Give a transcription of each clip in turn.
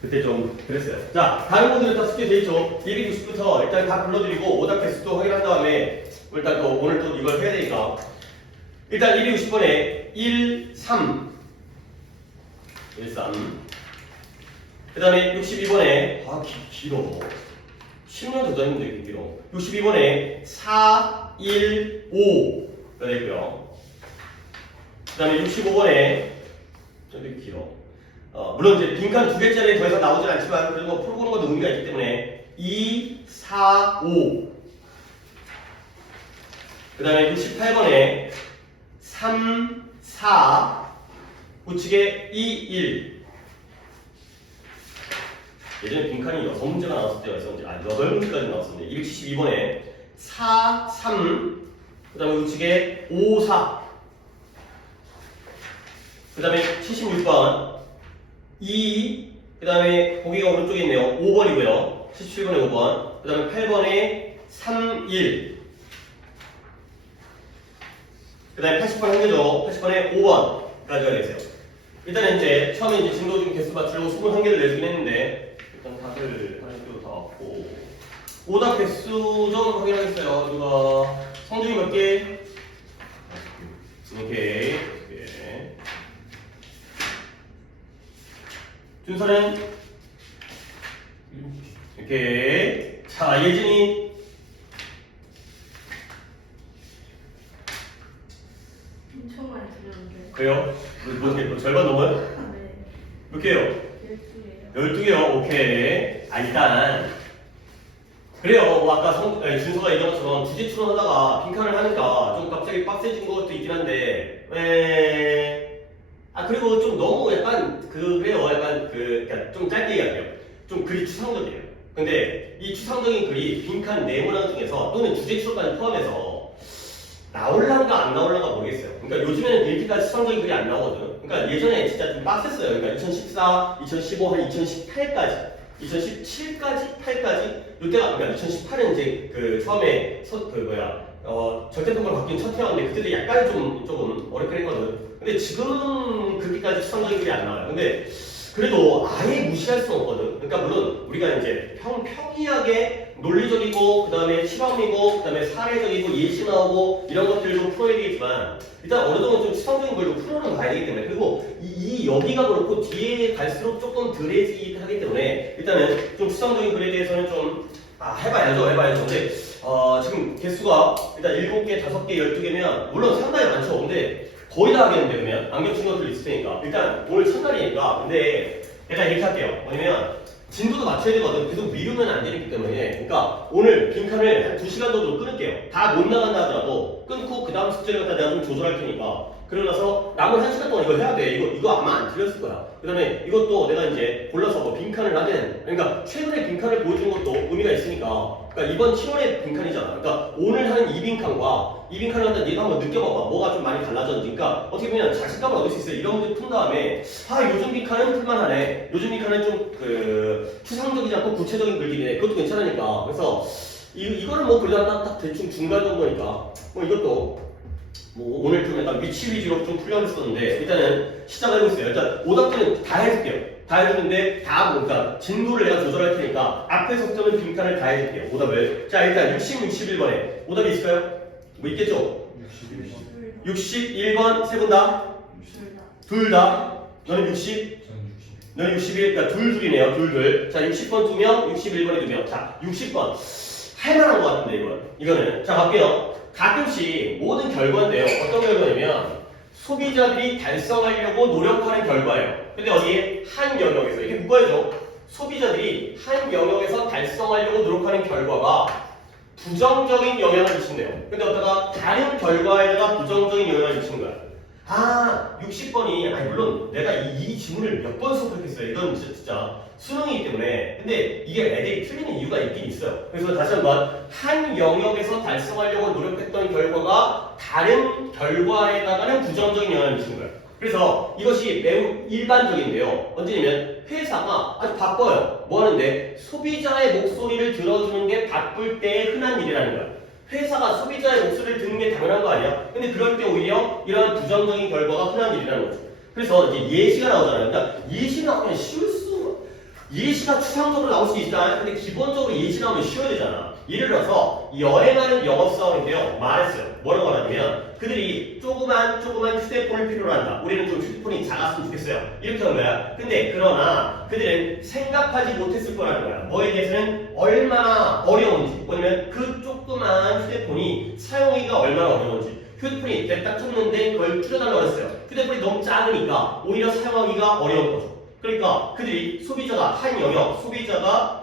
그때 좀 그랬어요. 자, 다른 분들은 다 숙제 돼 있죠. 290부터 일단 다 불러드리고 오답 개수도 확인한 다음에 일단 또 오늘 또 이걸 해야 되니까 일단 260번에 1, 3 그 다음에 62번에 길어 10년 도전인데 이렇게 길어 62번에 4, 1, 5가 되고요. 그 다음에 65번에 좀 길어 물론 이제 빈칸 두 개짜리 더 이상 나오진 않지만 그래도 뭐 풀어보는 것도 의미가 있기 때문에 2, 4, 5 그 다음에 68번에 3, 4 우측에 2, 1 예전에 빈칸이 6문제가 나왔을 때가 있었는데 8문제까지 나왔었는데 272번에 4, 3 그 다음에 우측에 5, 4 그 다음에 76번 2 그 다음에 보기가 오른쪽에 있네요. 5번이고요. 77번에 5번 그 다음에 8번에 3, 1 그 다음에 80번 한 개죠. 80번에 5번까지가 되겠어요. 일단은 이제 처음에 이제 진도 중 개수 맞추려고 수분 한 개를 내주긴 했는데 일단 답을 하나 다 왔고 오답 개수 좀 확인하겠어요. 누가 성적이 몇 개? 오케이. 준서는 이렇게 자 예진이 엄청 많이 들렸는데. 그래요? 뭐 절반 넘어요? 네. 몇 개요? 12개요. 12개요. 오케이. 일단 그래요. 뭐 아까 준서가 얘기한 것처럼 주제 추론하다가 빈칸을 하니까 좀 갑자기 빡세진 것도 있긴 한데 그리고 좀 너무 약간 그래요. 약간 그러니까 좀 짧게 얘기할게요. 좀 글이 추상적이에요. 근데 이 추상적인 글이 빈칸 네모난 중에서 또는 주제 추론까지 포함해서 나올란가 안 나올란가 모르겠어요. 그러니까 요즘에는 이렇게까지 추상적인 글이 안 나오거든. 그러니까 예전에 진짜 좀 빡셌어요. 그러니까 2014, 2015, 한 2018까지 2017까지, 8까지 이때가 그러니까 2018은 이제 그 처음에 절대평가로 바뀐 첫 해였는데 그때도 약간 조금 어렵긴 했거든. 근데 지금은 그렇게까지 추상적인 글이 안 나와요. 근데 그래도 아예 무시할 수는 없거든. 그러니까 물론 우리가 이제 평이하게 논리적이고 그 다음에 실험이고 그 다음에 사례적이고 예시 나오고 이런 것들도 풀어야 되겠지만 일단 어느 정도 좀 추상적인 걸로 풀어는 가야 되기 때문에 그리고 이 여기가 그렇고 뒤에 갈수록 조금 덜해지기 하기 때문에 일단은 좀 추상적인 글에 대해서는 좀 해봐야죠. 근데 지금 개수가 일단 7개, 5개, 12개면 물론 상당히 많죠. 근데 거의 다 하겠는데 그러면 안경 친 것들 있을 테니까 일단 오늘 첫날이니까 근데 일단 이렇게 할게요. 뭐냐면 진도도 맞춰야 되거든. 계속 미루면 안 되기 때문에 그러니까 오늘 빈칸을 한 2시간 정도 끊을게요. 다 못 나간다 하더라도 끊고 그 다음 숙제를 갖다 내가 좀 조절할 테니까 그러고 나서 남은 1시간 동안 이거 해야 돼. 이거 아마 안 틀렸을 거야. 그 다음에 이것도 내가 이제 골라서 뭐 빈칸을 하든 그러니까 최근에 빈칸을 보여주는 것도 의미가 있으니까 그러니까 이번 7월의 빈칸이잖아. 그러니까 오늘 하는 이 빈칸과 이 빈칸을 갖다 네가 한번 느껴봐봐. 뭐가 좀 많이 달라졌는지. 그러니까 어떻게 보면 자신감을 얻을 수 있어요. 이런 문제 푼 다음에 요즘 빈칸은 풀만하네. 요즘 빈칸은 좀 추상적이지 않고 구체적인 글귀네. 그것도 괜찮으니까. 그래서 이거를 뭐 그래도 딱 대충 중간 정도니까 뭐 이것도 뭐 오늘 좀 약간 위치 위주로 좀 풀려고 했었는데 일단은 시작을 해보겠어요. 일단 오답들은 다 해줄게요. 다 해주는데 다 그러니까 진도를 내가 조절할 테니까 앞에서부터는 빈칸을 다 해줄게요. 오답을. 자 일단 60, 61번에 오답이 있을까요? 뭐 있겠죠? 61번 세 분 다? 둘 다? 너는 60? 너는 61? 그러니까 둘이네요. 둘. 자 60번 2명, 61번에 2명. 자 60번 할만한 것 같은데 이거는. 자 갈게요. 가끔씩 모든 결과인데요. 어떤 결과냐면 소비자들이 달성하려고 노력하는 결과예요. 근데 어디에? 한 영역에서. 이게 묶어야죠. 소비자들이 한 영역에서 달성하려고 노력하는 결과가 부정적인 영향을 미친대요. 근데 어디다가 다른 결과에다가 부정적인 영향을 미치는 거야. 60번이 물론 내가 이 질문을 몇 번 수업했어요. 이건 진짜 수능이기 때문에. 근데 이게 애들이 틀리는 이유가 있긴 있어요. 그래서 다시 한번 한 영역에서 달성하려고 노력했던 결과가 다른 결과에다가는 부정적인 영향을 미치는 거예요. 그래서 이것이 매우 일반적인데요. 언제냐면 회사가 아주 바빠요. 뭐 하는데 소비자의 목소리를 들어주는 게 바쁠 때의 흔한 일이라는 거예요. 회사가 소비자의 목소리를 듣는 게 당연한 거 아니야? 근데 그럴 때 오히려 이러한 부정적인 결과가 흔한 일이라는 거죠. 그래서 이제 예시가 나오잖아요. 그러니까 예시 나오면 쉬울 수 예시가 추상적으로 나올 수 있잖아. 근데 기본적으로 예시 나오면 쉬워야 되잖아. 예를 들어서 여행하는 영업사원인데요. 말했어요. 뭐라고 말하냐면 그들이 조그만 휴대폰을 필요로 한다. 우리는 좀 휴대폰이 작았으면 좋겠어요. 이렇게 하는 거야. 근데 그러나 그들은 생각하지 못했을 거라는 거야. 뭐에 대해서는 얼마나 어려운지. 뭐냐면 그 조그만 휴대폰이 사용하기가 얼마나 어려운지. 휴대폰이 딱 쳤는데 그걸 줄여달라고 했어요. 휴대폰이 너무 작으니까 오히려 사용하기가 어려운 거죠. 그러니까 그들이 소비자가 한 영역, 소비자가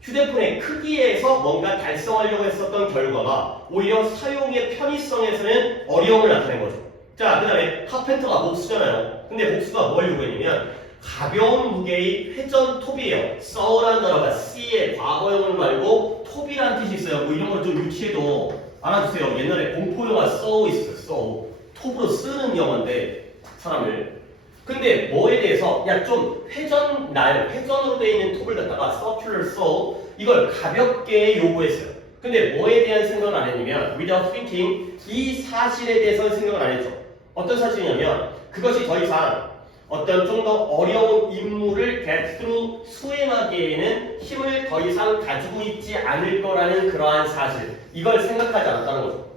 휴대폰의 크기에서 뭔가 달성하려고 했었던 결과가 오히려 사용의 편의성에서는 어려움을 나타낸 거죠. 자, 그 다음에 카펜터가 목수잖아요. 근데 목수가 뭘 요구했냐면 가벼운 무게의 회전톱이에요. 서우라는 단어가 C의 과거형을 말고 톱이라는 뜻이 있어요. 뭐 이런 걸 좀 유치해도 알아주세요. 옛날에 공포영화 서우 있었어요. 서우. 톱으로 쓰는 영화인데 사람을. 근데 뭐에 대해서 야 좀 회전으로 되어 있는 톱을 갖다가 circular saw 이걸 가볍게 요구했어요. 근데 뭐에 대한 생각을 안 했냐면 without thinking 이 사실에 대해서는 생각을 안 했죠. 어떤 사실이냐면 그것이 더 이상 어떤 좀 더 어려운 임무를 get through 수행하기에는 힘을 더 이상 가지고 있지 않을 거라는 그러한 사실 이걸 생각하지 않았다는 거죠.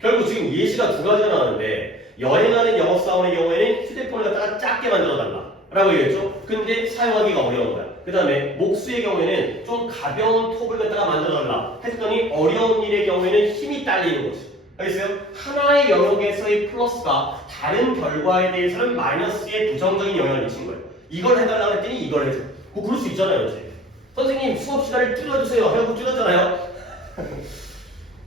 결국 지금 예시가 두 가지가 나왔는데 여행하는 영업사원의 경우에는 휴대폰을 갖다가 작게 만들어달라 라고 얘기했죠. 근데 사용하기가 어려운 거야. 그 다음에 목수의 경우에는 좀 가벼운 톱을 갖다가 만들어달라 했더니 어려운 일의 경우에는 힘이 딸리는 거지. 알겠어요? 하나의 영역에서의 플러스가 다른 결과에 대해서는 마이너스의 부정적인 영향을 미친 거예요. 이걸 해달라고 했더니 이걸 해줘. 뭐 그럴 수 있잖아요. 그치? 선생님 수업 시간을 줄여주세요 하고 줄였잖아요.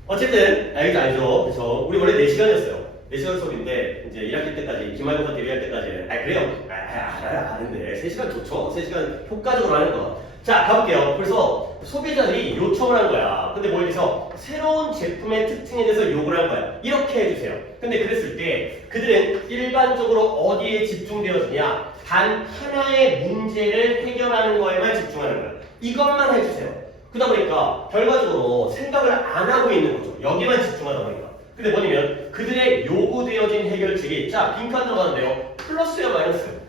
어쨌든 알죠. 그래서 우리 원래 4시간이었어요. 4시간 수업인데 이제 1학기 때까지 기말고사 대비할 때까지 그래요. 알아요. 아는데 3시간 좋죠. 3시간 효과적으로 하는 거. 자 가볼게요. 그래서 소비자들이 요청을 한 거야. 근데 뭐에 대해서 새로운 제품의 특징에 대해서 요구를 한 거야. 이렇게 해주세요. 근데 그랬을 때 그들은 일반적으로 어디에 집중되어지냐? 단 하나의 문제를 해결하는 거에만 집중하는 거야. 이것만 해주세요. 그러다 보니까 결과적으로 생각을 안 하고 있는 거죠. 여기만 집중하다 보니까. 근데 뭐냐면 그들의 요구되어진 해결책이 자 빈칸 들어가는데요. 플러스야 마이너스요?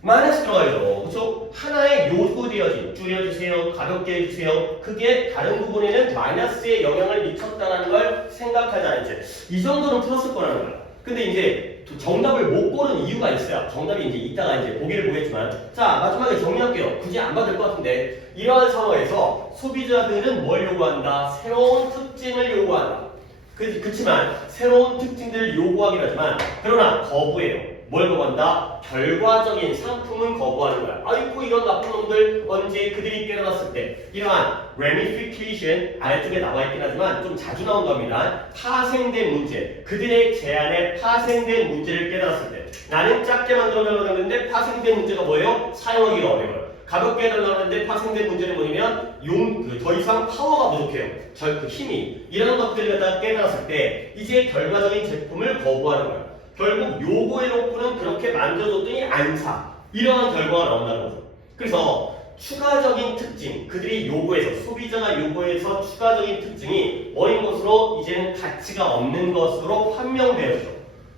마이너스 들어가야죠. 그렇죠? 하나의 요구되어진 줄여주세요. 가볍게 해주세요. 그게 다른 부분에는 마이너스의 영향을 미쳤다는 걸 생각하지 않았지. 이 정도는 플러스 거라는 거야. 근데 이제 정답을 못 고른 이유가 있어요. 정답이 이제 이따가 이제 보기를 보겠지만 자 마지막에 정리할게요. 굳이 안 받을 것 같은데 이러한 상황에서 소비자들은 뭘 요구한다? 새로운 특징을 요구한다. 그치만 새로운 특징들을 요구하긴 하지만 그러나 거부해요. 뭘 거부한다? 결과적인 상품은 거부하는 거야. 아이고 이런 나쁜 놈들 언제 그들이 깨달았을 때 이러한 ramification 아래쪽에 나와 있긴 하지만 좀 자주 나온 겁니다. 파생된 문제 그들의 제안에 파생된 문제를 깨달았을 때 나는 작게 만들어달라고 했는데 파생된 문제가 뭐예요? 사용하기가 어려워요. 가볍게 해달라고 했는데 파생된 문제는 뭐냐면 더 이상 파워가 부족해요. 그 힘이 이런 것들을 갖다가 깨달았을 때 이제 결과적인 제품을 거부하는 거예요. 결국 요구해놓고는 그렇게 만들어줬더니 안 사. 이러한 결과가 나온다는 거죠. 그래서 추가적인 특징, 그들이 요구해서 소비자가 요구해서 추가적인 특징이 뭐인 것으로 이제는 가치가 없는 것으로 판명되었죠.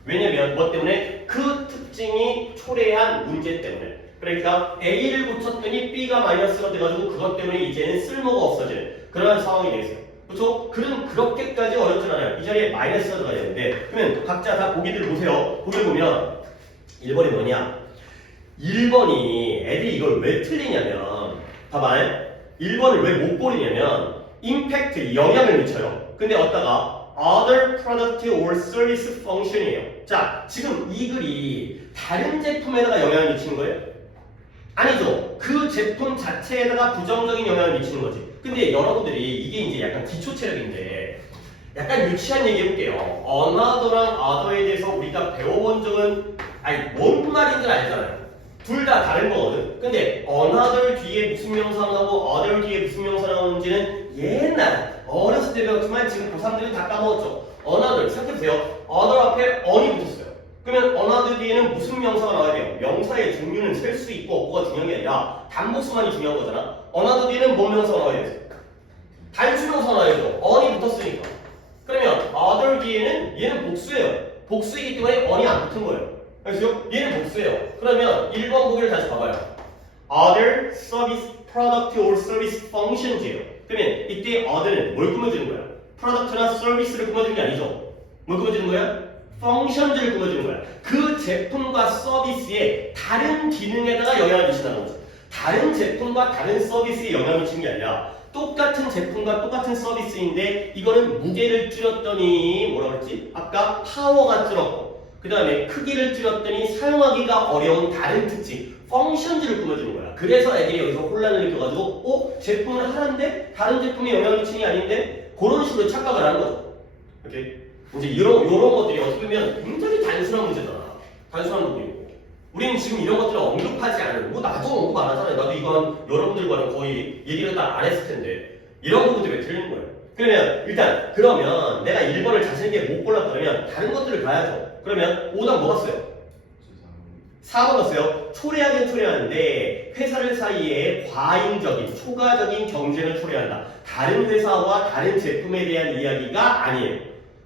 왜냐면 뭐 때문에 그 특징이 초래한 문제 때문에. 그러니까 A를 붙였더니 B가 마이너스가 돼가지고 그것 때문에 이제는 쓸모가 없어지는 그런 상황이 되겠어요. 그렇죠? 그렇게까지 어렵진 않아요. 이 자리에 마이너스가 들어가야 되는데 그러면 각자 다 보기들 보세요. 보기 보면 1번이 뭐냐? 1번이 애들이 이걸 왜 틀리냐면 봐봐 1번을 왜 못 고르냐면 임팩트, 영향을 미쳐요. 근데 어디다가 other product or service function이에요. 자, 지금 이 글이 다른 제품에다가 영향을 미치는 거예요? 아니죠. 그 제품 자체에다가 부정적인 영향을 미치는 거지. 근데 여러분들이 이게 이제 약간 기초 체력인데 약간 유치한 얘기 해볼게요. another랑 other에 대해서 우리가 배워본 적은 뭔 말인지 알잖아요. 둘 다 다른 거거든. 근데 another 뒤에 무슨 명사 나오고 other 뒤에 무슨 명사 나오는지는 옛날 어렸을 때 배웠지만 지금 고3들은 다 까먹었죠. another 생각해보세요. other 앞에 on이 붙었어요. 그러면 another 뒤에는 무슨 명사가 나와야 돼요? 명사의 종류는 셀 수 있고 없고가 중요한 게 아니라 단복수만이 중요한 거잖아. another 뒤에는 뭔 명사가 나와야 돼? 단수명사가 나와야죠. on이 붙었으니까. 그러면 other 뒤에는 얘는 복수예요. 복수이기 때문에 on이 안 붙은 거예요. 그래서 얘는 복수예요. 그러면 1번 보기를 다시 봐봐요. other service product or service functions예요. 그러면 이때 other는 뭘 꾸며주는 거야? 프로덕트나 서비스를 꾸며주는 게 아니죠. 뭘 꾸며주는 거야? functions를 꾸며주는 거야. 그 제품과 서비스의 다른 기능에다가 영향을 미친다는 거죠. 다른 제품과 다른 서비스에 영향을 미치는 게 아니라 똑같은 제품과 똑같은 서비스인데 이거는 무게를 줄였더니 뭐라 그랬지? 아까 파워가 줄었고 그 다음에 크기를 줄였더니 사용하기가 어려운 다른 특징 펑션즈를 꾸며주는 거야. 그래서 애들이 여기서 혼란을 느껴가지고 제품은 하나인데 다른 제품에 영향을 미치는 게 아닌데 그런 식으로 착각을 하는 거죠. 오케이? 이제 이런 것들이 어떻게 보면 굉장히 단순한 문제잖아. 단순한 부분이고 우리는 지금 이런 것들을 언급하지 않은 나도 언급 안 하잖아요. 나도 이건 여러분들과는 거의 얘기를 다 안 했을 텐데 이런 부분들이 왜 틀리는 거예요? 그러면 내가 1번을 자신있게 못 골랐다 그러면 다른 것들을 봐야죠. 그러면 5단 뭐 갔어요? 4번 갔어요. 초래하긴 초래하는데 회사들 사이에 과잉적인 초과적인 경쟁을 초래한다. 다른 회사와 다른 제품에 대한 이야기가 아니에요.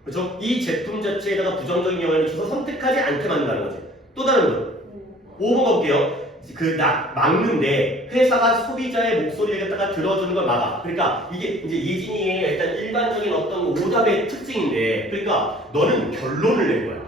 그렇죠? 이 제품 자체에다가 부정적인 영향을 줘서 선택하지 않게 만든다는 거지. 또 다른 거 5번 가볼게요. 막는데 회사가 소비자의 목소리를 갖다가 들어주는 걸 막아. 그러니까 이게 이제 예진이의 일단 일반적인 어떤 오답의 특징인데 그러니까 너는 결론을 낸 거야.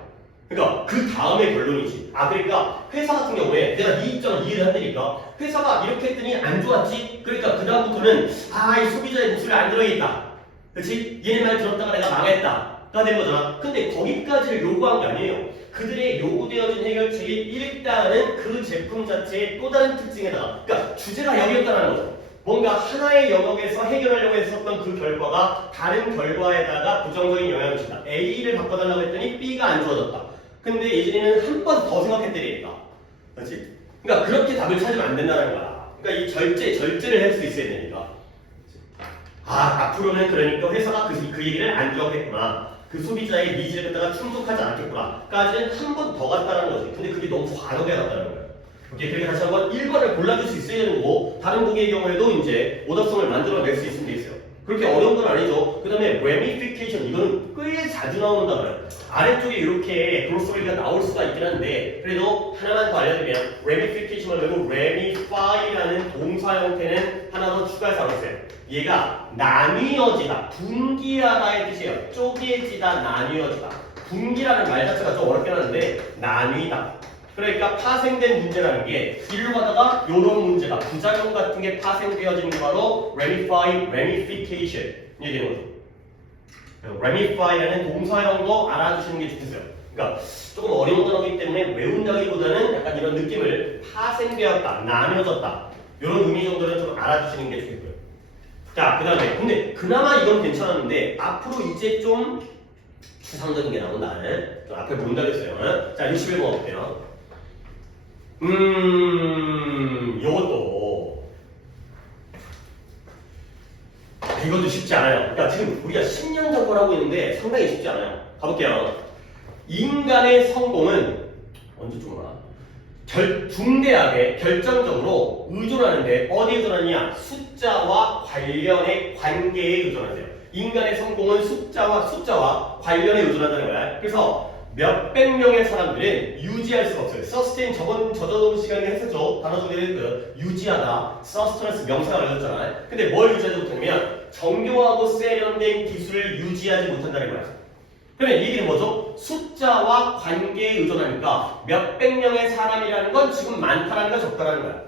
그러니까 그 다음에 결론이지. 그러니까 회사 같은 경우에 내가 네 입장을 이해를 한다니까 회사가 이렇게 했더니 안 좋았지. 그러니까 그 다음부터는 이 소비자의 목소리를 안 들어야겠다. 그렇지? 얘네 말 들었다가 내가 망했다. 가 된 거잖아. 근데 거기까지를 요구한 게 아니에요. 그들의 요구되어진 해결책이 일단은 그 제품 자체의 또 다른 특징에다가 그러니까 주제가 여기였다는 거죠. 뭔가 하나의 영역에서 해결하려고 했었던 그 결과가 다른 결과에다가 부정적인 영향을 준다. A를 바꿔달라고 했더니 B가 안 좋아졌다. 근데 예진이는 한 번 더 생각했더니까. 그렇지? 그러니까 그렇게 답을 찾으면 안 된다는 거야. 그러니까 이 절제를 할 수 있어야 되니까. 앞으로는 그러니까 회사가 그 얘기를 안 좋아하고 했구나. 그 소비자의 니즈를 갖다가 충족하지 않겠구나까지는 한 번 더 갔다는 거지. 근데 그게 너무 과도하게 갔다는 거야. 오케이, 그렇게 다시 한번 1번을 골라줄 수 있어야 되는 거고 다른 보기의 경우에도 이제 오답성을 만들어낼 수 있으면 돼 있어요. 그렇게 어려운 건 아니죠. 그 다음에 ramification 이거는 꽤 자주 나오는 단어예요. 아래쪽에 이렇게 글로소리가 나올 수가 있긴 한데 그래도 하나만 더 알려드리면 ramification 말고 ramify라는 동사 형태는 하나 더 추가해서 알아보세요. 얘가 나뉘어지다, 분기하다의 뜻이에요. 쪼개지다, 나뉘어지다. 분기라는 말 자체가 좀 어렵긴 하는데 나뉘다. 그러니까 파생된 문제라는 게 일로 가다가 요런 문제가 부작용 같은 게 파생되어지는 게 바로 ramification 이 되는 거죠. ramify라는 동사형도 알아주시는 게 좋겠어요. 그러니까 조금 어려운 단어이기 때문에 외운다기보다는 약간 이런 느낌을 파생되었다, 나뉘어졌다 이런 의미 정도는 좀 알아주시는 게 좋겠고요. 자, 그 다음에 근데 그나마 이건 괜찮았는데 앞으로 이제 좀 추상적인 게 나온다. 좀 앞에 본다 그랬어요. 자, 61번 어때요? 이것도 쉽지 않아요. 그러니까 지금 우리가 10년 전걸 하고 있는데 상당히 쉽지 않아요. 가볼게요. 인간의 성공은 언제 좀 오나? 중대하게 결정적으로 의존하는데 어디에 의존하느냐? 숫자와 관련의 관계에 의존하세요. 인간의 성공은 숫자와 관련에 의존한다는 거야. 그래서 몇백 명의 사람들은 유지할 수가 없어요. 서스테인 저번 시간에 했었죠. 단어 중에 유지하다, 서스테인스 명사가 알려줬잖아요. 근데 뭘 유지하지 못하냐면 정교하고 세련된 기술을 유지하지 못한다는 거야. 그러면 이 얘기는 뭐죠? 숫자와 관계에 의존하니까 몇백 명의 사람이라는 건 지금 많다라는 거 적다라는 거야.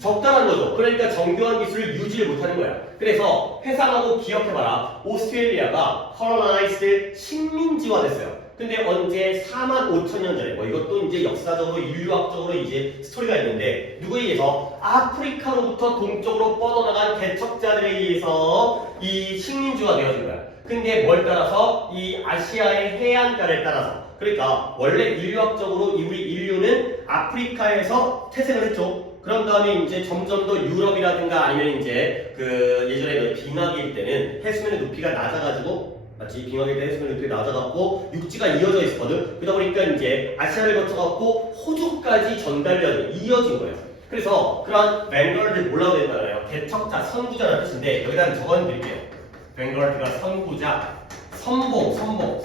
적다라는 거죠. 그러니까 정교한 기술을 유지를 못하는 거야. 그래서 회상하고 기억해봐라. 오스트레일리아가 컬러나이스드 식민지화됐어요. 근데 언제 4만 5천 년 전에 이것도 이제 역사적으로 인류학적으로 이제 스토리가 있는데 누구에 의해서 아프리카로부터 동쪽으로 뻗어나간 개척자들에 의해서 이 식민지화 되어진 거야. 근데 뭘 따라서? 이 아시아의 해안가를 따라서. 그러니까 원래 인류학적으로 우리 인류는 아프리카에서 태생을 했죠. 그런 다음에 이제 점점 더 유럽이라든가 아니면 이제 그 예전에 빙하기일 때는 해수면의 높이가 낮아가지고 마치 빙하기일 때 해수면의 높이가 낮아갖고 육지가 이어져 있었거든. 그러다 보니까 이제 아시아를 거쳐갖고 호주까지 이어진 거예요. 그래서 그런 뱅걸들 뭐라고 되나요? 개척자, 선구자라는 뜻인데 여기다 적어드릴게요. 뱅걸드가 선구자, 선봉,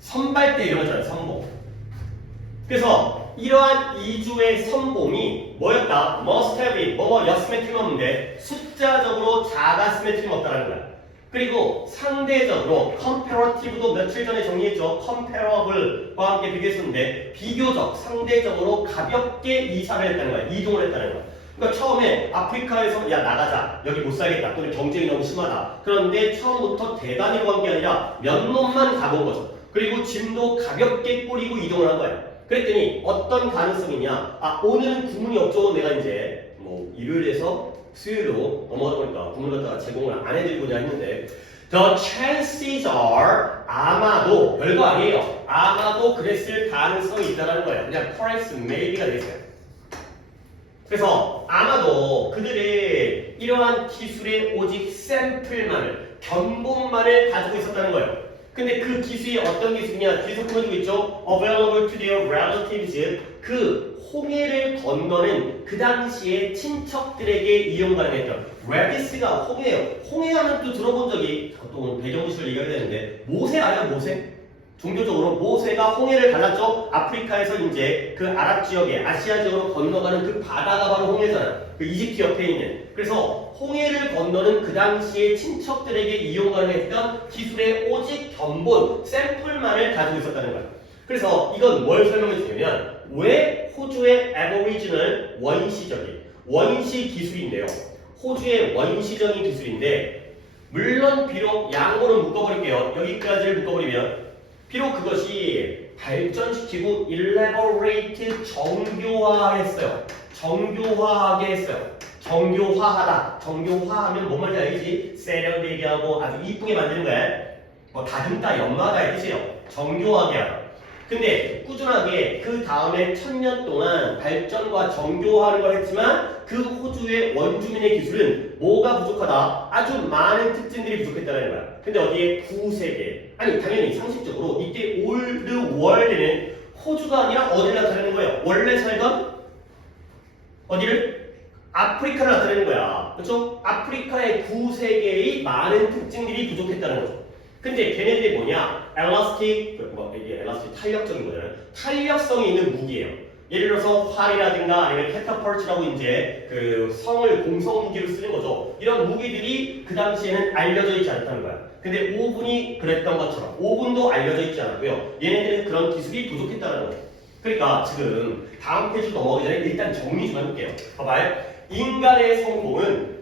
선발대 이런 거잖아요. 그래서 이러한 이주의 성공이 뭐였다? must have it, 뭐였음에 틀림없는데 숫자적으로 작았음에 틀림없다라는 거야. 그리고 상대적으로 comparative도 며칠 전에 정리했죠. comparable과 함께 비교했었는데 비교적, 상대적으로 가볍게 이사를 했다는 거야. 이동을 했다는 거야. 그러니까 처음에 아프리카에서 야 나가자 여기 못 살겠다 또는 경쟁이 너무 심하다 그런데 처음부터 대단히 간 게 아니라 몇 놈만 가본 거죠. 그리고 짐도 가볍게 꾸리고 이동을 한 거예요. 그랬더니 어떤 가능성이냐, 아 오늘은 구문이 없죠. 내가 이제 뭐 일요일에서 수요일로 넘어가다 보니까 구문 갖다가 제공을 안 해드리고자 했는데 the chances are 아마도 별거 아니에요. 아마도 그랬을 가능성이 있다는 거예요. 그냥 perhaps maybe가 되겠어요. 그래서 아마도 그들의 이러한 기술의 오직 샘플만을, 견본만을 가지고 있었다는 거예요. 근데 그 기술이 어떤 기술이냐? 뒤에서 보여주고 있죠? Available to their relatives. 그 홍해를 건너는 그 당시에 친척들에게 이용 가능했던 레디스가 홍해예요. 홍해하면 또 들어본 적이 또 배경지식을 얘기해야 되는데 모세 아니야 모세? 종교적으로 모세가 홍해를 갈랐죠. 아프리카에서 이제 그 아랍 지역에 아시아 지역으로 건너가는 그 바다가 바로 홍해잖아요. 그 이집트 옆에 있는. 그래서 홍해를 건너는 그 당시에 친척들에게 이용 가능했던 기술의 오직 견본 샘플만을 가지고 있었다는 거예요. 그래서 이건 뭘 설명해 주냐면 왜 호주의 애버리지널 원시 기술인데요. 호주의 원시적인 기술인데 물론 비록 양으로 묶어버릴게요. 여기까지를 묶어버리면 비록 그것이 발전시키고 elaborate 정교화했어요. 정교화하게 했어요. 정교화하다. 정교화하면 뭔 말인지 알겠지? 세련되게 하고 아주 이쁘게 만드는 거야. 뭐 다듬다, 연마다 이 뜻이에요. 정교하게 하다. 근데 꾸준하게 그 다음에 1000년 동안 발전과 정교화하는 걸 했지만 그 호주의 원주민의 기술은 뭐가 부족하다? 아주 많은 특징들이 부족했다는 거야. 근데 어디에? 구세계. 아니 당연히 상식적으로 이때 올드 월드는 호주가 아니라 어디를 나타내는 거예요? 원래 살던 어디를? 아프리카를 나타내는 거야. 그렇죠? 아프리카의 구세계의 많은 특징들이 부족했다는 거죠. 근데 걔네들이 뭐냐? 이게 엘라스틱 탄력적인 거잖아요. 탄력성이 있는 무기예요. 예를 들어서 활이라든가 아니면 캐타펄트라고 이제 그 성을 공성 무기로 쓰는 거죠. 이런 무기들이 그 당시에는 알려져 있지 않았다는 거야. 근데 오븐이 그랬던 것처럼 오븐도 알려져 있지 않았고요. 얘네들은 그런 기술이 부족했다는 거예요. 그러니까 지금 다음 페이지 넘어가기 전에 일단 정리 좀 해볼게요. 봐봐요. 인간의 성공은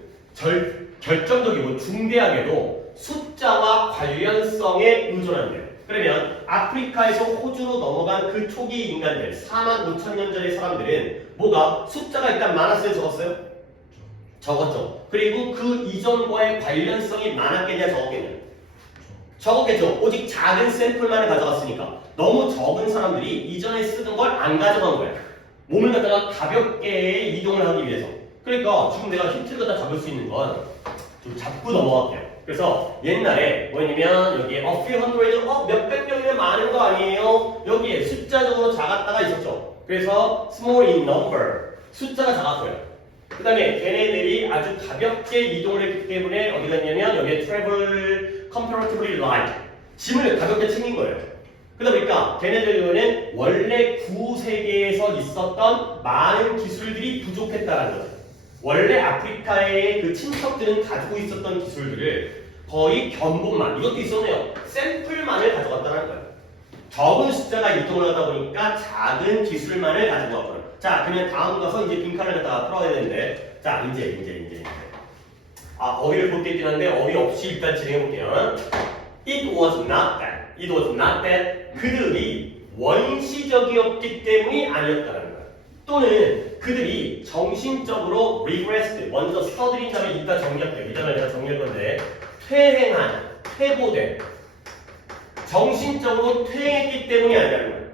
결정적이고 중대하게도 숫자와 관련성에 의존한대요. 그러면 아프리카에서 호주로 넘어간 그 초기 인간들 45,000년 전의 사람들은 뭐가 숫자가 일단 많았어요? 적었어요? 적었죠. 그리고 그 이전과의 관련성이 많았겠냐 적었겠냐? 적었겠죠. 오직 작은 샘플만을 가져갔으니까 너무 적은 사람들이 이전에 쓰던 걸 안 가져간 거예요. 몸을 갖다가 가볍게 이동을 하기 위해서. 그러니까 지금 내가 힌트를 갖다 잡을 수 있는 건 좀 잡고 넘어갈게요. 그래서 옛날에 뭐냐면 여기에 a few hundred, 몇백 명이면 많은 거 아니에요? 여기에 숫자적으로 작았다가 있었죠. 그래서 small in number, 숫자가 작았어요. 그 다음에 걔네들이 아주 가볍게 이동을 했기 때문에 어디 갔냐면 여기에 travel comparatively light, 짐을 가볍게 챙긴 거예요. 그러다 보니까 걔네들은 원래 구세계에서 있었던 많은 기술들이 부족했다는 거죠. 원래 아프리카의 그 친척들은 가지고 있었던 기술들을 거의 견본만, 이것도 있었네요. 샘플만을 가져갔다는 거예요. 적은 숫자가 이동을 하다 보니까 작은 기술만을 가지고 왔거든요. 자, 그러면 다음 가서 이제 빈칸을 갖다가 풀어야 되는데, 자, 이제. 어휘를 볼 때 있긴 한데, 어휘 없이 일단 진행해볼게요. It was not that. 그들이 원시적이었기 때문이 아니었다는 거예요. 또는 그들이 정신적으로 regressed, 먼저 스터드린 다음에 이따 정리할게요. 이전에 내가 정리할 건데 퇴보된 정신적으로 퇴행했기 때문이 아니라는 거예요.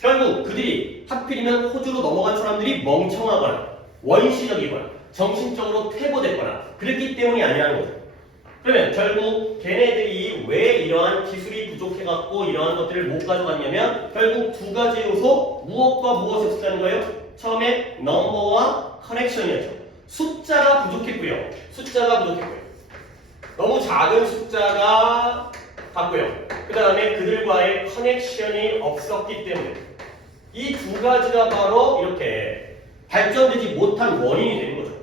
결국 그들이 하필이면 호주로 넘어간 사람들이 멍청하거나 원시적이거나 정신적으로 퇴보됐거나 그랬기 때문이 아니라는 거죠. 그러면 결국 걔네들이 왜 이러한 기술이 부족해갖고 이러한 것들을 못 가져갔냐면 결국 두 가지 요소, 무엇과 무엇이 없었다는 거예요? 처음에 넘버와 커넥션이었죠. 숫자가 부족했고요. 너무 작은 숫자가 같고요. 그 다음에 그들과의 커넥션이 없었기 때문에 이 두 가지가 바로 이렇게 발전되지 못한 원인이 되는 거죠.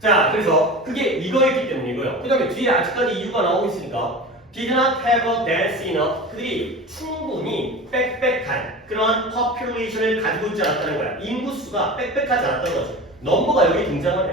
자, 그래서 그게 이거였기 때문이고요. 그 다음에 뒤에 아직까지 이유가 나오고 있으니까 did not have a dense enough. 그들이 충분히 빽빽한 그런 population을 가지고 있지 않았다는 거야. 인구수가 빽빽하지 않았다는 거죠. 넘버가 여기 등장하네.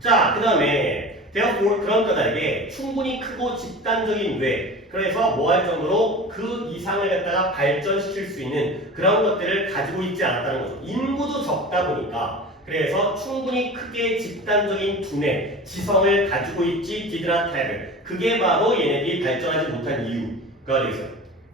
자, 그 다음에 therefore 그런 까닭에 충분히 크고 집단적인 뇌, 그래서 뭐 할 정도로 그 이상을 갖다가 발전시킬 수 있는 그런 것들을 가지고 있지 않았다는 거죠. 인구도 적다 보니까 그래서 충분히 크게 집단적인 두뇌, 지성을 가지고 있지 did not have. 그게 바로 얘네들이 발전하지 못한 이유가 되겠어요.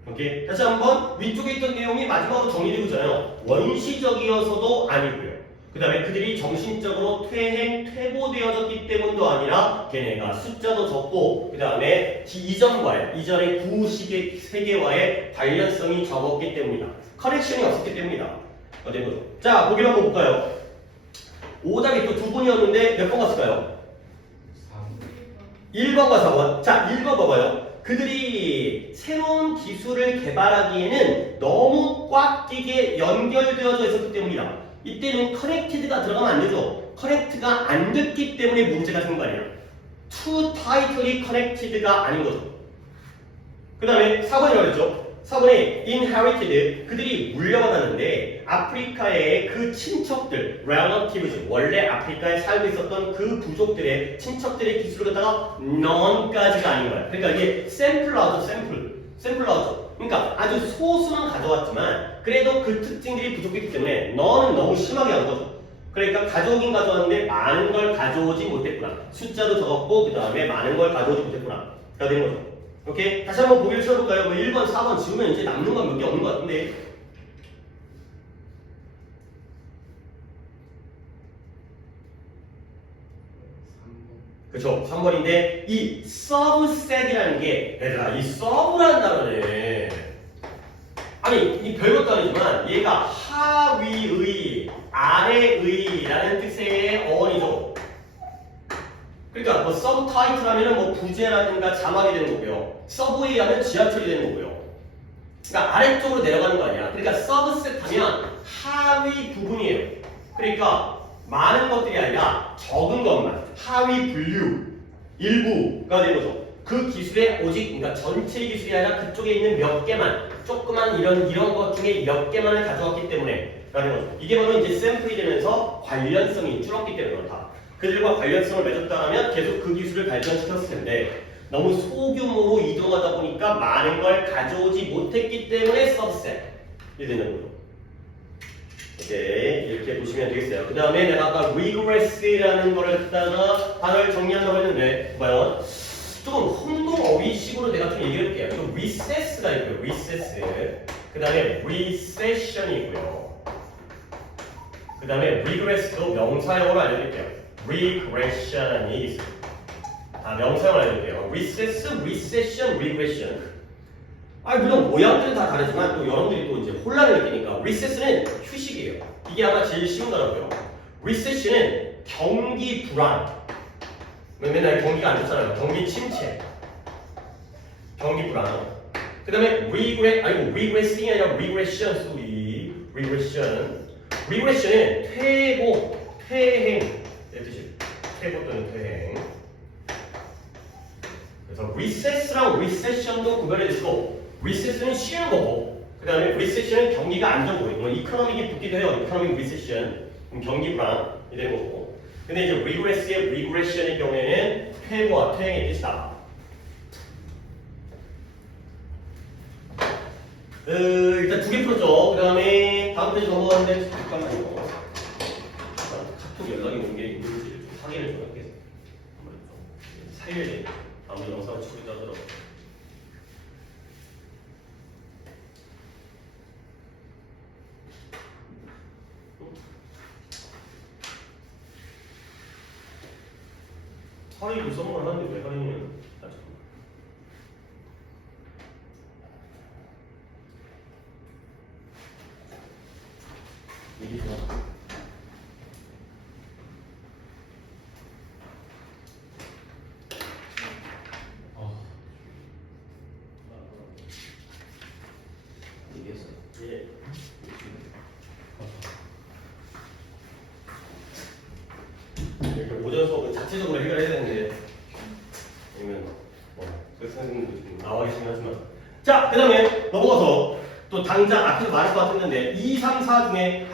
오케이? 다시 한번 위쪽에 있던 내용이 마지막으로 정리되고 있잖아요. 원시적이어서도 아니고요. 그 다음에 그들이 정신적으로 퇴보되어졌기 때문도 아니라 걔네가 숫자도 적고 그 다음에 이전의 구시계 세계와의 관련성이 적었기 때문이다. 커넥션이 없었기 때문이다. 어된 거죠. 자, 보기를 한번 볼까요? 오답이 또 두 분이었는데 몇 번 갔을까요? 1번과 4번. 자, 1번 봐봐요. 그들이 새로운 기술을 개발하기에는 너무 꽉 끼게 연결되어져 있었기 때문이다. 이때는 커넥티드가 들어가면 안 되죠. 커넥트가 안 됐기 때문에 문제가 생긴 거 아니에요. too tightly connected가 아닌 거죠. 그 다음에 4번이라고 했죠. 4번에 inherited, 그들이 물려받았는데 아프리카의 그 친척들, relatives, 원래 아프리카에 살고 있었던 그 부족들의 친척들의 기술을 갖다가 none까지가 아닌 거야. 그러니까 이게 샘플 나오죠. 샘플 나오죠. 그러니까 아주 소수는 가져왔지만 그래도 그 특징들이 부족했기 때문에 none은 너무 심하게 한 거죠. 그러니까 가져오긴 가져왔는데 많은 걸 가져오지 못했구나. 숫자도 적었고 그 다음에 많은 걸 가져오지 못했구나. 가 되는 거죠. 오케이? 다시 한번 보기를 쳐볼까요? 뭐 1번, 4번 지우면 이제 남는 건 몇 개 없는 것 같은데. 그쵸? 3번인데 이 subset이라는 게 얘들아 이 sub라는 단어는 아니 이 별것도 아니지만 얘가 하위의 아래의라는 뜻의 어원이죠. 그러니까 뭐 서브타이틀 하면은 뭐 부제라든가 자막이 되는 거고요. 서브웨이 하면 지하철이 되는 거고요. 그러니까 아래쪽으로 내려가는 거 아니야. 그러니까 서브셋 하면 하위 부분이에요. 그러니까 많은 것들이 아니라 적은 것만 하위 분류 일부가 되는 거죠. 그 기술에 오직 그러니까 전체 기술이 아니라 그쪽에 있는 몇 개만 조그만 이런 것 중에 몇 개만을 가져왔기 때문에 라는 거죠. 이게 바로 이제 샘플이 되면서 관련성이 줄었기 때문에 그렇다. 그들과 관련성을 맺었다 하면 계속 그 기술을 발전시켰을 텐데 너무 소규모로 이동하다 보니까 많은 걸 가져오지 못했기 때문에 서브셋이 되는 거죠. 오케이, 이렇게 보시면 되겠어요. 그 다음에 내가 아까 regress라는 거를 갖다가 단어를 정리한다고 했는데 봐요. 조금 혼동어휘식으로 내가 좀 얘기해볼게요. 이거 recess가 있고요. recess. 그 다음에 recession이 있고요. 그 다음에 regress도 명사형으로 알려드릴게요. regression이 있어요. 명사형을 알려드릴게요. recess, recession, regression. 물론 모양들은 다 다르지만 또 여러분들이 또 이제 혼란을 느끼니까 recess는 휴식이에요. 이게 아마 제일 쉬운 거라고요. recession은 경기 불안. 맨날 경기가 안 좋잖아요. 경기 침체. 경기 불안. 그 다음에 regressing이 아니라 regression 소리. regression. regression은 퇴보, 퇴행. 퇴보 또는 퇴행. 그래서 recess랑 recession도 구별해 주시고 recess는 쉬는 거고 그 다음에 recession은 경기가 안 좋은 거예요. economic이 붙기도 해요. economic recession. 경기 불안이 되는 거고 근데 이제 regress의 regression의 경우에는 퇴보와 퇴행의 뜻이다. 일단 두 개 풀었죠. 그 다음에 다음 페이지 넘어가는데 잠깐만요. 카톡 연락이 온 게 있는지 좀 확인을 좀 하겠습니다. 사일에 아무 영상을 찍기도 하더라고요. 할인을 써먹을 하는데 왜 할인을? 잠깐만. 이게 좋아. 이게 예. 수업은 자체적으로 해결해야 되는데 아니면 그래서 선생님도 좀 나와 계시긴 하지만 자, 그 다음에 넘어가서 또 당장 앞에서 말할 것 같았는데 2, 3, 4 중에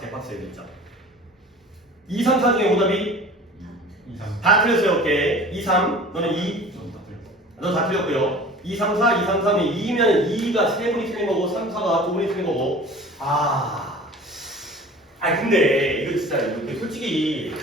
개빡세 진짜 2, 3, 4 중에 오답이 2, 3. 다 틀렸어요. 오케이. 2, 3 너는 2 전다 틀렸어. 너 다 틀렸고요. 2, 3, 4, 2, 3, 3이 2면 2가 3분이 틀린 거고 3, 4가 2분이 틀린 거고 근데 이거 진짜 이거 솔직히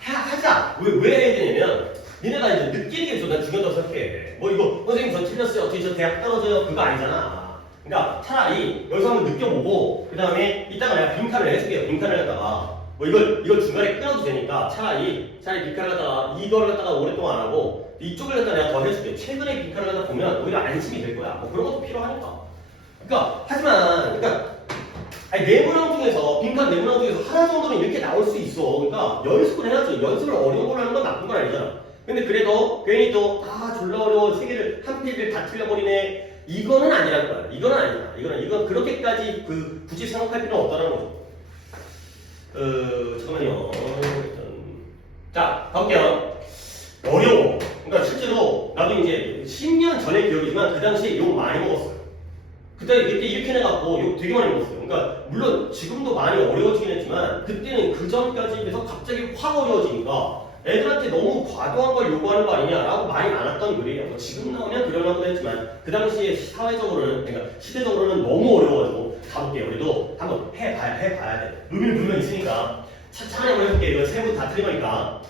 하자. 왜 해야 되냐면 니네가 이제 느끼는 게 난 중요하다고 생각해. 뭐 이거 선생님 저 틀렸어요. 어떻게 저 대학 떨어져요. 그거 아니잖아. 그러니까 차라리 여기서 한번 느껴보고 그 다음에 이따가 내가 빈칸을 해줄게요. 빈칸을 갖다가 뭐 이걸 중간에 끊어도 되니까 차라리 빈칸을 갖다가 이거를 갖다가 오랫동안 안 하고 이쪽을 갖다 내가 더 해줄게. 최근에 빈칸을 갖다 보면 오히려 안심이 될 거야. 뭐 그런 것도 필요하니까. 그러니까 하지만 네모난 중에서 빈칸 네모난 중에서 하나 정도는 이렇게 나올 수 있어. 그러니까 연습을 해야죠. 연습을 어려운 걸로 하는 건 나쁜 건 아니잖아. 근데 그래도 괜히 또 졸라 어려워 세 개를 한 페이지를 다 틀려버리네. 이거는 아니라는 거야. 이거는 아니다. 이건 그렇게까지 굳이 생각할 필요는 없다는 거죠. 잠깐만요. 자, 가볼게요. 어려워. 그러니까 실제로 나도 이제 10년 전의 기억이지만 그 당시에 욕 많이 먹었어요. 그때 이렇게 해갖고 욕 되게 많이 먹었어요. 그러니까 물론 지금도 많이 어려워지긴 했지만 그때는 그 전까지 비해서 갑자기 확 어려워지니까 애들한테 너무 과도한 걸 요구하는 거 아니냐라고 많이 많았던 글이에요. 뭐 지금 나오면 그러려고 했지만 그 당시에 사회적으로는 그러니까 시대적으로는 너무 어려워가지고 가볼게요. 우리도 한번 해봐야 돼. 루비는 물론 있으니까 차차히 한번 해볼게요. 이거 세 분 다 틀린 거니까.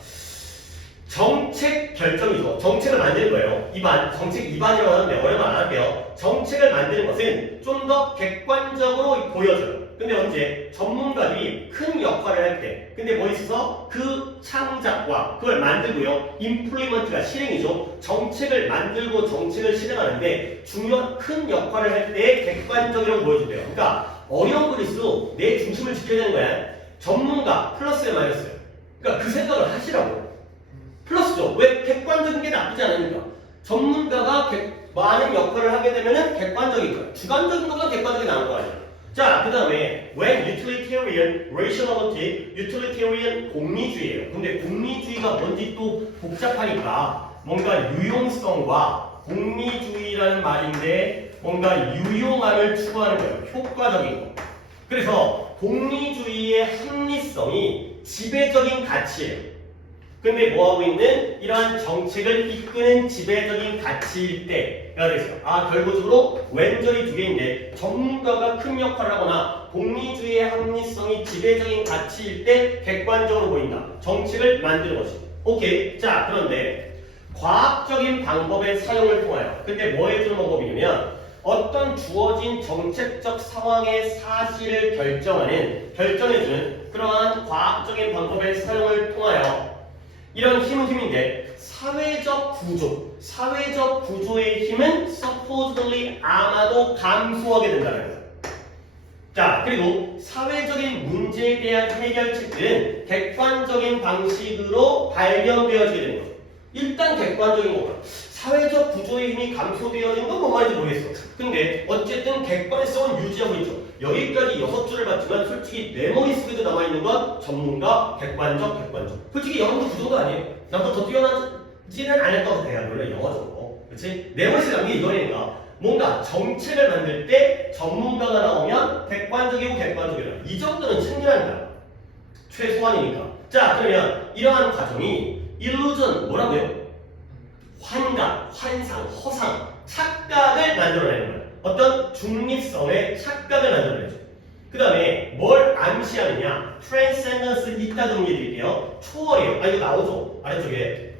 정책 결정이죠. 정책을 만드는 거예요. 정책 입안이라고 하는데 어려운 안 할게요. 정책을 만드는 것은 좀 더 객관적으로 보여져요. 근데 언제? 전문가들이 큰 역할을 할 때. 근데 뭐 있어서? 그 창작과 그걸 만들고요. 임플리먼트가 실행이죠. 정책을 만들고 정책을 실행하는데 중요한 큰 역할을 할 때 객관적이라고 보여준대요. 그러니까 어려운 글일수록 내 중심을 지켜야 되는 거야. 전문가 플러스에 마이너스요. 그러니까 그 생각을 하시라고. 플러스죠. 왜? 객관적인 게 나쁘지 않으니까. 전문가가 많은 역할을 하게 되면은 객관적인 거야. 주관적인 것보다 객관적이 나은 거 아니야. 자, 그 다음에 when utilitarian, rationality, utilitarian 공리주의예요. 근데 공리주의가 뭔지 또 복잡하니까 뭔가 유용성과 공리주의라는 말인데 뭔가 유용함을 추구하는 거예요. 효과적인 거. 그래서 공리주의의 합리성이 지배적인 가치예요. 근데 뭐하고 있는 이러한 정책을 이끄는 지배적인 가치일 때가 되겠어요. 결과적으로 왼절이 두 개인데 전문가가 큰 역할을 하거나 공리주의의 합리성이 지배적인 가치일 때 객관적으로 보인다. 정책을 만드는 것이. 오케이. 자, 그런데 과학적인 방법의 사용을 통하여 근데 뭐 해주는 방법이냐면 어떤 주어진 정책적 상황의 사실을 결정해주는 그러한 과학적인 방법의 사용을 통하여 이런 힘은 힘인데 사회적 구조의 힘은 supposedly 아마도 감소하게 된다는 거예요. 자, 그리고 사회적인 문제에 대한 해결책들은 객관적인 방식으로 발견되어지게 되는 거예요. 일단 객관적인 거가 사회적 구조의 힘이 감소되어지는 건 뭔 말인지 모르겠어. 근데 어쨌든 객관성은 유지하고 있죠. 여기까지 6줄을 봤지만 솔직히 내 머릿속에도 남아있는 건 전문가, 객관적. 솔직히 영어도 그 정도 아니에요. 나보다 더 뛰어나지는 않을 것 같아요. 원래 영어적으로. 그치? 내 머릿속에 남긴 게 이거니까 뭔가 정책을 만들 때 전문가가 나오면 객관적이고 객관적이라. 이 정도는 챙겨야 한다. 최소한이니까. 자, 그러면 이러한 과정이 illusion 뭐라고요? 환각, 환상, 허상, 착각을 만들어내는 거예요. 어떤 중립성의 착각을 만들어내죠. 그 다음에 뭘 암시하느냐? transcendence 이따 정리해드릴게요. 초월이에요. 이거 나오죠? 아래쪽에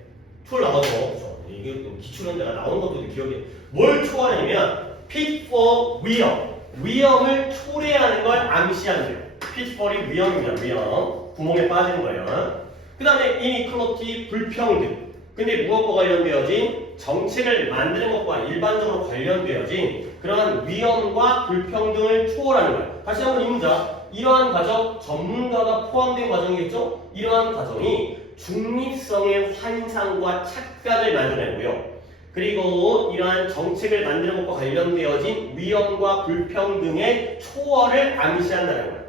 초월 나오죠? 이게 기출한 데가 나오는 것도 기억해. 뭘 초월하냐면 pitfall, 위험을 초래하는 걸 암시하는 거예요. pitfall이 위험입니다. 위험. 구멍에 빠지는 거예요. 그 다음에 inequality, 불평등. 근데 무엇과 관련되어진 정책을 만드는 것과 일반적으로 관련되어진 그러한 위험과 불평등을 초월하는 거예요. 다시 한번 이 문장. 이러한 과정, 전문가가 포함된 과정이겠죠? 이러한 과정이 중립성의 환상과 착각을 만들어내고요. 그리고 이러한 정책을 만드는 것과 관련되어진 위험과 불평등의 초월을 암시한다는 거예요.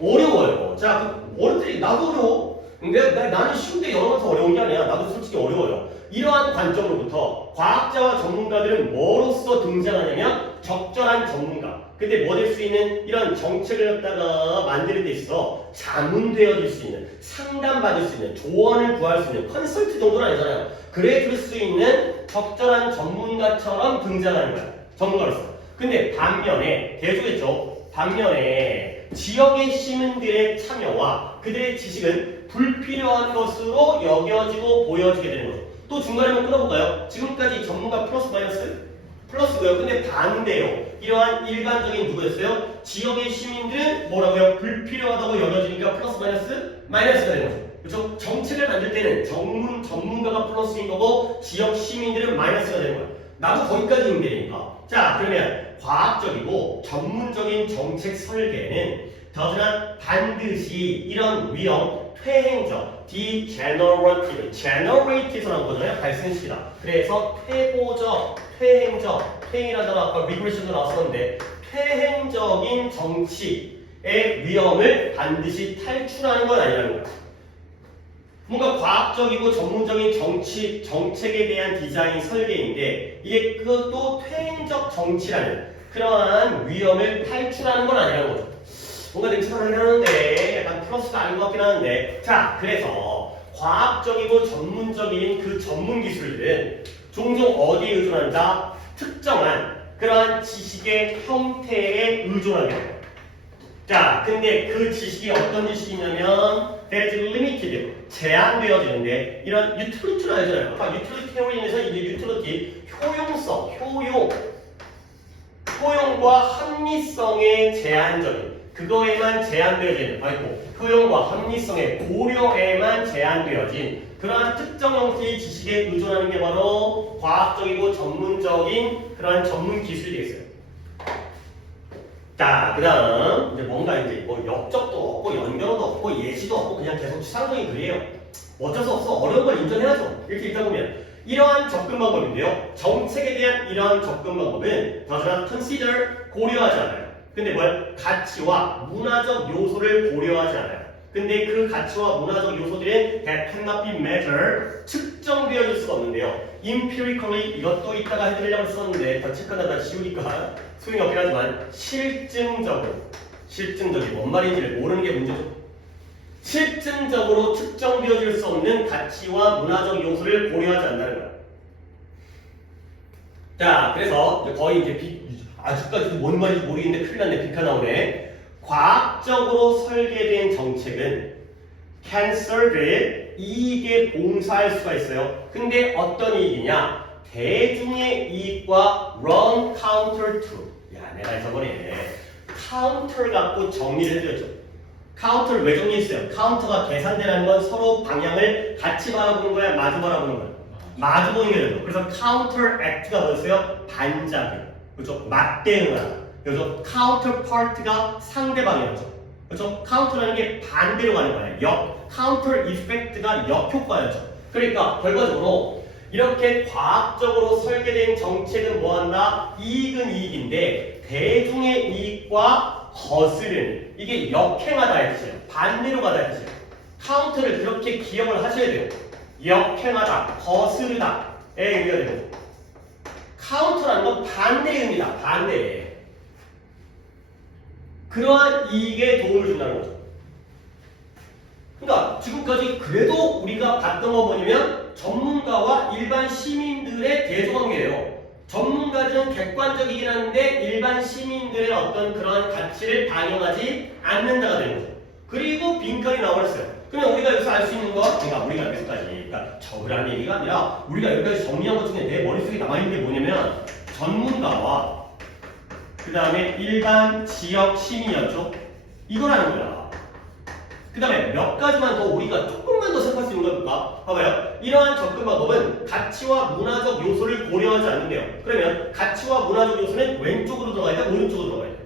어려워요. 자, 어른들이 나도 어려워. 근데 나는 쉬운데 영어가 더 어려운 게 아니야. 나도 솔직히 어려워요. 이러한 관점으로부터 과학자와 전문가들은 뭐로서 등장하냐면 적절한 전문가. 근데 뭐 될 수 있는 이런 정책을 갖다가 만드는 데 있어 자문되어질 수 있는, 상담받을 수 있는, 조언을 구할 수 있는 컨설트 정도는 아니잖아요. 그래 줄 수 있는 적절한 전문가처럼 등장하는 거야. 전문가로서. 근데 반면에 대조겠죠. 반면에 지역의 시민들의 참여와 그들의 지식은 불필요한 것으로 여겨지고 보여지게 되는 거죠. 또 중간에 한번 끊어볼까요? 지금까지 전문가 플러스 마이너스? 플러스고요. 근데 반대로 이러한 일반적인 누구였어요? 지역의 시민들은 뭐라고요? 불필요하다고 여겨지니까 플러스 마이너스? 마이너스가 되는 거죠. 그렇죠? 정책을 만들 때는 전문가가 플러스인 거고 지역 시민들은 마이너스가 되는 거예요. 나도 거기까지 있는 되니까. 자, 그러면 과학적이고 전문적인 정책 설계는 더구나 반드시 이런 위험, 퇴행적, degenerative에서 나온 거잖아요. 발생시키다. 그래서 퇴행적, 퇴행이라는 아까 regression도 나왔었는데 퇴행적인 정치의 위험을 반드시 탈출하는 건 아니라는 거예요. 뭔가 과학적이고 전문적인 정책에 대한 디자인 설계인데 이게 그것도 퇴행적 정치라는 그러한 위험을 탈출하는 건 아니라는 거죠. 뭔가 냉철하긴 하는데 약간 플러스가 아닌 것 같긴 하는데 자, 그래서 과학적이고 전문적인 그 전문 기술들은 종종 어디에 의존한다? 특정한 그러한 지식의 형태에 의존하게 돼요. 자, 근데 그 지식이 어떤 지식이냐면 there's limited, 제한되어지는데 이런 유틸리티를 알잖아요. 아까 유틸리티 테오리에서 이제 유틸리티, 효용성, 효용과 합리성의 제한적인 그거에만 제한되어지는 아이고 효용과 합리성의 고려에만 제한되어진 그러한 특정 형태의 지식에 의존하는 게 바로 과학적이고 전문적인 그러한 전문 기술이 되겠어요. 자, 그 다음 이제 뭔가 이제 뭐 역적도 없고 연결어도 없고 예시도 없고 그냥 계속 추상적인 글이에요. 어쩔 수 없어. 어려운 걸 인정해야죠. 이렇게 읽다 보면 이러한 접근 방법인데요. 정책에 대한 이러한 접근 방법은 더구나 consider, 고려하지 않아요. 근데 뭘? 가치와 문화적 요소를 고려하지 않아요. 근데 그 가치와 문화적 요소들은 that cannot be measured, 측정되어질 수가 없는데요. empirically 이것도 이따가 해드리려고 썼는데 더 체크하다 지우니까 소용이 없긴 하지만 실증적이 뭔 말인지를 모르는 게 문제죠. 실증적으로 측정되어질 수 없는 가치와 문화적 요소를 고려하지 않는다는 거야. 자, 그래서 이제 거의 이제 아직까지도 뭔 말인지 모르겠는데 큰일 났네. 빅카 나오네. 과학적으로 설계된 정책은 can serve 이익에 봉사할 수가 있어요. 근데 어떤 이익이냐? 대중의 이익과 run counter to. 야, 내가 저번에 counter 갖고 정리를 해드렸죠. 카운터를 왜 정리했어요? 카운터가 계산되라는 건 서로 방향을 같이 바라보는 거야, 마주 바라보는 거야. 마주 보는 게 되죠. 그래서 counter act가 뭐였어요? 반작용. 그렇죠? 맞대응하다. 그래서 counterpart가 상대방이었죠. 그렇죠? counter라는 게 반대로 가는 거예요. counter effect가 역효과였죠. 그러니까 결과적으로 이렇게 과학적으로 설계된 정책은 뭐한다? 이익은 이익인데 대중의 이익과 거스르는 이게 역행하다 했어요. 반대로 가다 했어요. 카운터를 그렇게 기억을 하셔야 돼요. 역행하다, 거스르다에 의미가 되고 카운터라는 건 반대의 의미다. 반대. 그러한 이익에 도움을 준다는 거죠. 그러니까 지금까지 그래도 우리가 봤던 거 뭐냐면 전문가와 일반 시민들의 대조관계예요. 전문가들은 객관적이긴 한데 일반 시민들의 어떤 그러한 가치를 반영하지 않는다가 되는 거죠. 그리고 빈칸이 나와버렸어요. 그러면 우리가 여기서 알 수 있는 거, 그러니까 우리가 여기서까지, 그러니까 적으라는 얘기가 아니라 우리가 여기까지 정리한 것 중에 내 머릿속에 남아있는 게 뭐냐면 전문가와 그 다음에 일반 지역 시민이었죠. 이거라는 거야. 그 다음에 몇 가지만 더 우리가 조금만 더 생각할 수 있는 걸 볼까? 봐봐요. 이러한 접근 방법은 가치와 문화적 요소를 고려하지 않는데요. 그러면 가치와 문화적 요소는 왼쪽으로 들어가야 돼? 오른쪽으로 들어가야 돼?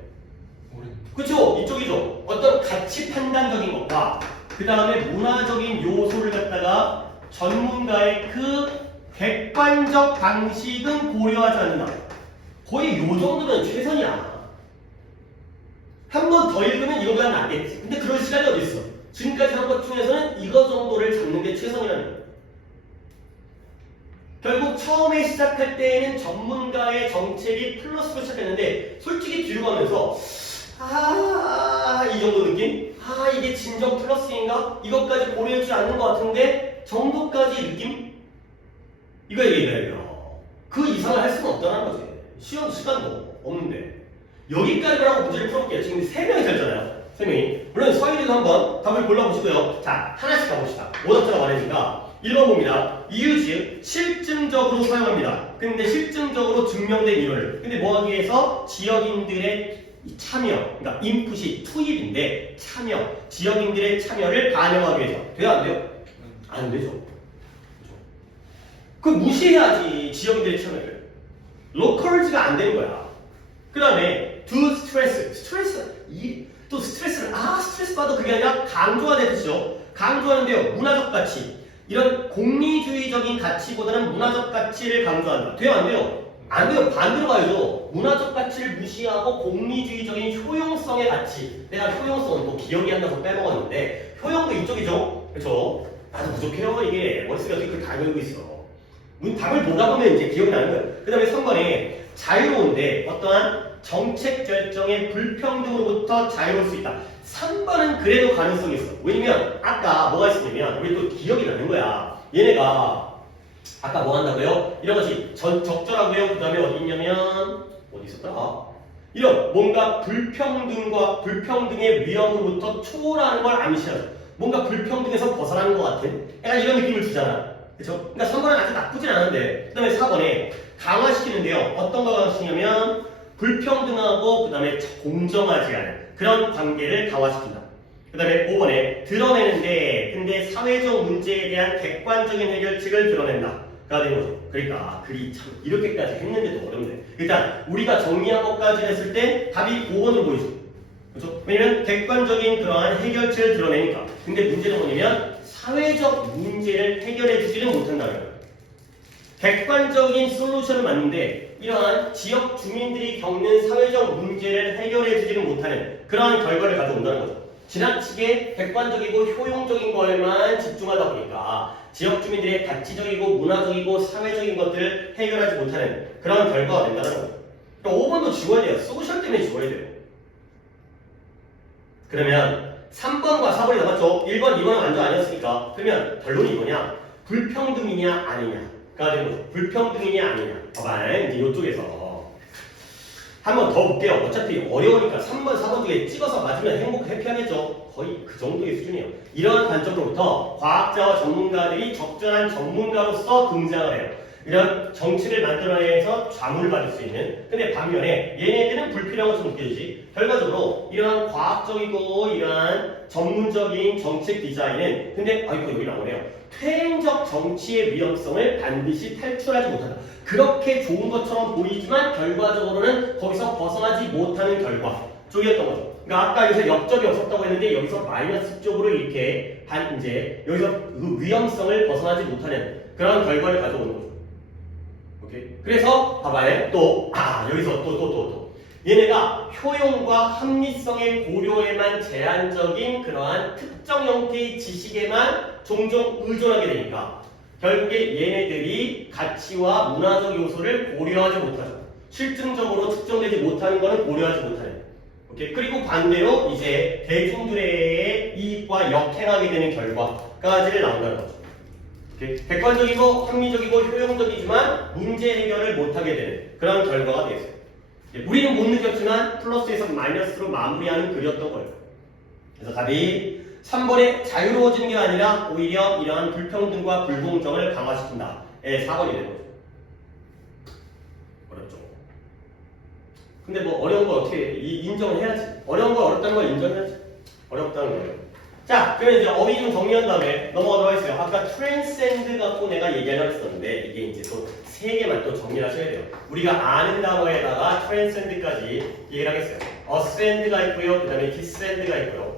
그렇죠? 이쪽이죠. 어떤 가치 판단적인 것과 그 다음에 문화적인 요소를 갖다가 전문가의 그 객관적 방식은 고려하지 않는다. 거의 요 정도면 최선이야. 한 번 더 읽으면 이거보다 낫겠지. 근데 그럴 시간이 어디 있어? 지금까지 한 것 중에서는 이거 정도를 잡는 게 최선이라는 거예요. 결국 처음에 시작할 때에는 전문가의 정책이 플러스로 시작했는데 솔직히 뒤로 가면서 이 정도 느낌? 이게 진정 플러스인가? 이것까지 고려해주지 않는 것 같은데 정도까지 느낌? 이거 얘기해야 돼요. 그 이상을 할 수는 없다는 거지. 시간도 없는데 여기까지 하고 문제를 풀어볼게요. 지금 3명이 살잖아요. 3명이. 물론 서인이도 한번 답을 골라보시고요. 자, 하나씩 가봅시다. 오답자가 많으니까 1번 봅니다. 이유즉 실증적으로 사용합니다. 근데 실증적으로 증명된 이론을. 근데 뭐 하기 위해서 지역인들의 참여, 그러니까 인풋이 투입인데 참여, 지역인들의 참여를 반영하기 위해서. 돼요? 안 돼요? 안 되죠. 그럼 무시해야지 지역인들의 참여를. 로컬즈가 안 되는 거야. 그 다음에 do 스트레스. 또 스트레스를 스트레스 받아 그게 아니라 강조가 되듯이요. 강조하는데요. 문화적 가치. 이런 공리주의적인 가치보다는 문화적 가치를 강조한다. 돼요? 안 돼요? 안 돼요. 반대로 가야죠. 문화적 가치를 무시하고 공리주의적인 효용성의 가치. 내가 효용성은 또 기억이 안 나서 빼먹었는데 효용도 이쪽이죠. 그렇죠? 나도 부족해요. 이게 머릿속에 어떻게 그걸 다 외우고 있어. 답을 보다 보면 이제 기억이 나는 거예요. 그 다음에 3번에 자유로운데 어떠한 정책 결정의 불평등으로부터 자유로울 수 있다. 3번은 그래도 가능성이 있어. 왜냐면 아까 뭐가 있었냐면 우리 또 기억이 나는 거야. 얘네가 아까 뭐 한다고요? 이런 것이 적절하고요. 그 다음에 어디 있냐면 어디 있었더라? 이런 뭔가 불평등의 위험으로부터 초월하는 걸 암시하죠. 뭔가 불평등에서 벗어나는 것 같은 약간 이런 느낌을 주잖아. 그렇죠? 그러니까 3번은 아주 나쁘진 않은데 그 다음에 4번에 강화시키는데요. 어떤 거 강화시키냐면 불평등하고 그 다음에 공정하지 않은 그런 관계를 강화시킨다. 그 다음에 5번에 드러내는데 근데 사회적 문제에 대한 객관적인 해결책을 드러낸다. 가 되는 거죠. 그러니까 글이 참 이렇게까지 했는데도 어렵네. 일단 우리가 정리한 것까지 했을 때 답이 5번으로 보이죠. 그렇죠? 왜냐면 객관적인 그러한 해결책을 드러내니까. 근데 문제는 뭐냐면 사회적 문제를 해결해 주지는 못한다는 거예요. 객관적인 솔루션은 맞는데 이러한 지역 주민들이 겪는 사회적 문제를 해결해 주지는 못하는 그러한 결과를 가져온다는 거죠. 지나치게 객관적이고 효용적인 것에만 집중하다 보니까 지역 주민들의 가치적이고 문화적이고 사회적인 것들을 해결하지 못하는 그런 결과가 된다는 거죠. 그러니까 5번도 지워야 돼요. 소셜 때문에 지워야 돼요. 그러면 3번과 4번이 남았죠. 1번, 2번은 완전 아니었으니까. 그러면 결론이 뭐냐? 불평등이냐 아니냐가 되는 거죠. 불평등이냐 아니냐. 봐봐, 이제 이쪽에서 한 번 더 볼게요. 어차피 어려우니까 3번, 4번 중에 찍어서 맞으면 해피하겠죠. 거의 그 정도의 수준이에요. 이러한 관점으로부터 과학자와 전문가들이 적절한 전문가로서 등장을 해요. 이런 정책을 만들어내서 좌물을 받을 수 있는. 근데 반면에 얘네들은 불필요한 것처럼 느껴지지. 결과적으로 이러한 과학적이고 이러한 전문적인 정책 디자인은 근데 여기 나오네요. 퇴행적 정치의 위험성을 반드시 탈출하지 못한다. 그렇게 좋은 것처럼 보이지만 결과적으로는 거기서 벗어나지 못하는 결과 쪽이었던 거죠. 그러니까 아까 여기서 역적이 없었다고 했는데 여기서 마이너스 쪽으로 이렇게 이제 여기서 그 위험성을 벗어나지 못하는 그런 결과를 가져오는 거죠. 오케이. 그래서 봐봐요. 또 여기서 또 얘네가 효용과 합리성의 고려에만 제한적인 그러한 특정 형태의 지식에만 종종 의존하게 되니까 결국에 얘네들이 가치와 문화적 요소를 고려하지 못하죠. 실증적으로 측정되지 못하는 것은 고려하지 못하는. 오케이. 그리고 반대로 이제 대중들의 이익과 역행하게 되는 결과까지를 나온다는 거죠. 오케이. 객관적이고 합리적이고 효용적이지만 문제 해결을 못하게 되는 그런 결과가 되겠어요. 우리는 못 느꼈지만 플러스에서 마이너스로 마무리하는 글이었던 거예요. 그래서 답이 3번에 자유로워지는 게 아니라 오히려 이러한 불평등과 불공정을 강화시킨다. 4번이 되는 거죠. 어렵죠. 근데 뭐 어려운 걸 어떻게 인정을 해야지. 어려운 걸 어렵다는 걸 인정해야지. 어렵다는 거예요. 자, 그러면 이제 어휘 좀 정리한 다음에 넘어가도록 하겠어요. 아까 transcend 갖고 내가 얘기하려고 했었는데 이게 이제 또 3개만 또 정리를 하셔야 돼요. 우리가 아는 단어에다가 transcend까지 얘기를 하겠어요. ascend가 있고요. 그 다음에 descend가 있고요.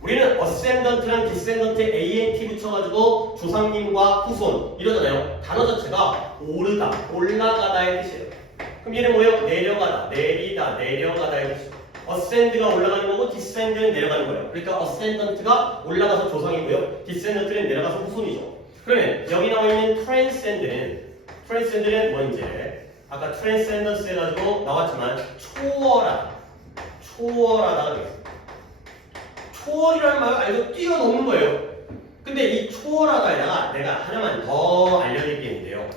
우리는 ascendant랑 descendant에 ant 붙여가지고 조상님과 후손 이러잖아요. 단어 자체가 오르다, 올라가다의 뜻이에요. 그럼 얘는 뭐예요? 내려가다, 내리다, 내려가다의 뜻이에요. ascend가 올라가는 거고 descend는 내려가는 거예요. 그러니까 ascendant가 올라가서 조상이고요. descendant는 내려가서 후손이죠. 그러면 여기 나와 있는 transcend는 뭔지 아까 transcendence 해가지고 나왔지만 초월하다가 되겠습니다. 초월이라는 말을 알고 뛰어넘는 거예요. 근데 이 초월하다에다가 내가 하나만 더 알려드릴 게 있는데요.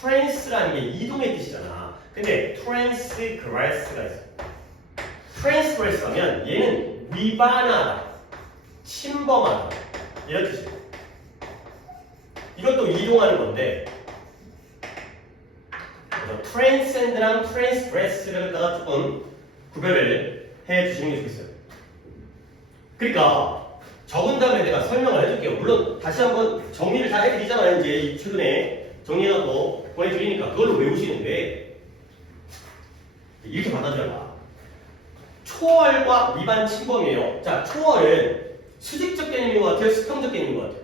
trans라는 게 이동의 뜻이잖아. 근데 transgress가 있어. transgress 하면 얘는 위반하다, 침범하다 이런 뜻이에요. 이것도 이동하는 건데 그래서 transcend랑 transgress를 갖다가 조금 구별을 해주시는 게 좋겠어요. 그러니까 적은 다음에 내가 설명을 해줄게요. 물론 다시 한번 정리를 다 해드리잖아요. 이제 최근에 정리해갖고 보내드리니까 그걸로 외우시는데 이렇게 받아들여봐. 초월과 위반 침범이에요. 자, 초월은 수직적 개념인 것 같아요? 수평적 개념인 것 같아요?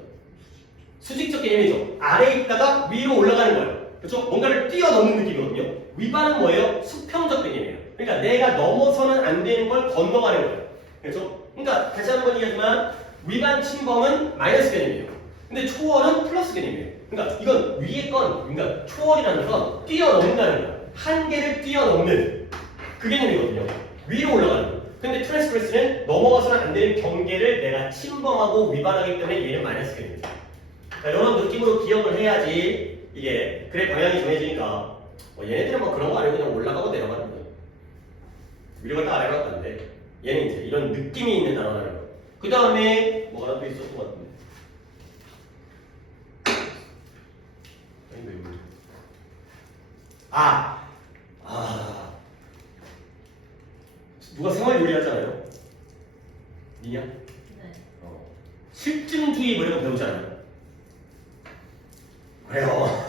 수직적 개념이죠. 아래에 있다가 위로 올라가는 거예요. 그렇죠? 뭔가를 뛰어넘는 느낌이거든요. 위반은 뭐예요? 수평적 개념이에요. 그러니까 내가 넘어서는 안 되는 걸 건너가는 거예요. 그렇죠? 그러니까 다시 한번 얘기하지만 위반 침범은 마이너스 개념이에요. 근데 초월은 플러스 개념이에요. 그러니까 이건 위에 건, 그러니까 초월이라는 건 뛰어넘는다는 거예요. 한계를 뛰어넘는 그 개념이거든요. 위로 올라가는 거예요. 근데 트랜스그레스는 넘어가서는 안 되는 경계를 내가 침범하고 위반하기 때문에 얘는 마이너스 개념이에요. 자, 이런 느낌으로 기억을 해야지 이게 그래 방향이 정해지니까 얘네들은 뭐 그런 거 아니고 그냥 올라가고 내려가는 거예요. 위로 갔다 아래로 갔다 하는데 얘는 이제 이런 느낌이 있는 단어라는 거예요. 그 다음에 뭐가 하나 또 있었던 것 같은데 누가 생활 요리하잖아요. 니냐? 네. 실증주의 뭐 이런 거 배우잖아요. 그래요.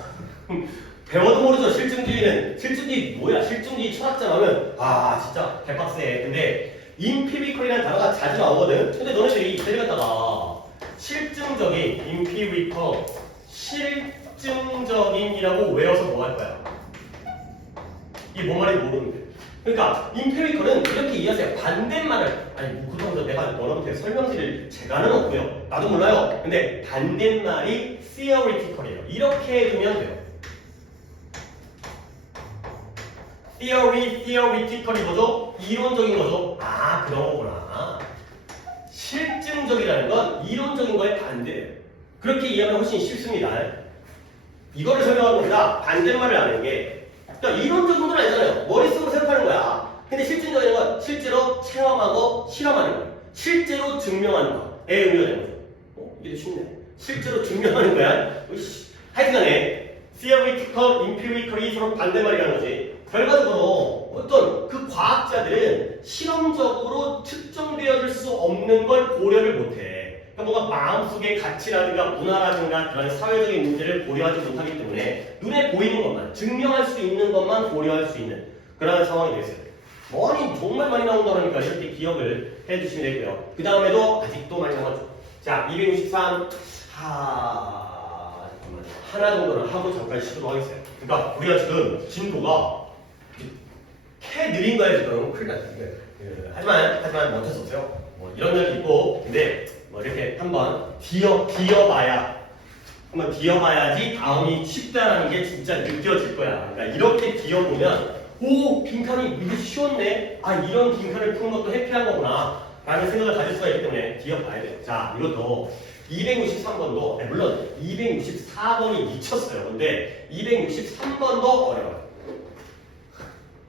배워도 모르죠. 실증주의 뭐야? 실증주의 철학자 하면 진짜 개빡세. 근데 empirical이라는 단어가 자주 나오거든. 근데 너네들이 이태리 갖다가 실증적인 empirical 실증적인이라고 외워서 뭐 할 거야? 이게 뭔 말인지 모르는데. 그러니까 empirical은 이렇게 이해하세요. 반대말을 뭐 그러면서 내가 너한테 설명드릴 재간은 없고요. 나도 몰라요. 근데 반대말이 theoretical이에요. 이렇게 해두면 돼요. theoretical이 뭐죠? 이론적인 거죠. 그런 거구나. 실증적이라는 건 이론적인 거에 반대예요. 그렇게 이해하면 훨씬 쉽습니다. 이거를 설명하는 겁니다. 반대말을 아는 게 그러니까 이론적인 건 아니잖아요. 머릿속으로 생각하는 거야. 근데 실증적인 건 실제로 체험하고 실험하는 거야. 실제로 증명하는 거에 의미가 되는 거죠. 이게 쉽네. 실제로 증명하는 거야. 하여튼간에 theoretical, empirical이 서로 반대말이라는 거지. 결과적으로 어떤 그 과학자들은 실험적으로 측정되어질 수 없는 걸 고려를 못해. 그러니까 뭔가 마음속의 가치라든가 문화라든가 그런 사회적인 문제를 고려하지 못하기 때문에 눈에 보이는 것만, 증명할 수 있는 것만 고려할 수 있는 그런 상황이 됐어요. 정말 많이 나온다니까 이렇게 기억을 해주시면 되고요. 그 다음에도 아직도 많이 나왔죠. 자, 263 잠깐만 하나 정도는 하고 잠깐 쉬도록 하겠어요. 그러니까 우리가 지금 진도가 개 느린 거야 지금. 큰일 났다. 하지만 어쩔 수 없어요. 이런 날도 있고 근데 이렇게 한번 뒤어봐야지 다음이 쉽다라는 게 진짜 느껴질 거야. 그러니까 이렇게 뒤어보면 빈칸이 이게 쉬웠네. 이런 빈칸을 푸는 것도 해피한 거구나 라는 생각을 가질 수가 있기 때문에 뒤어봐야 돼요. 자, 이것도 263번도 물론 264번이 미쳤어요. 근데 263번도 어려워요.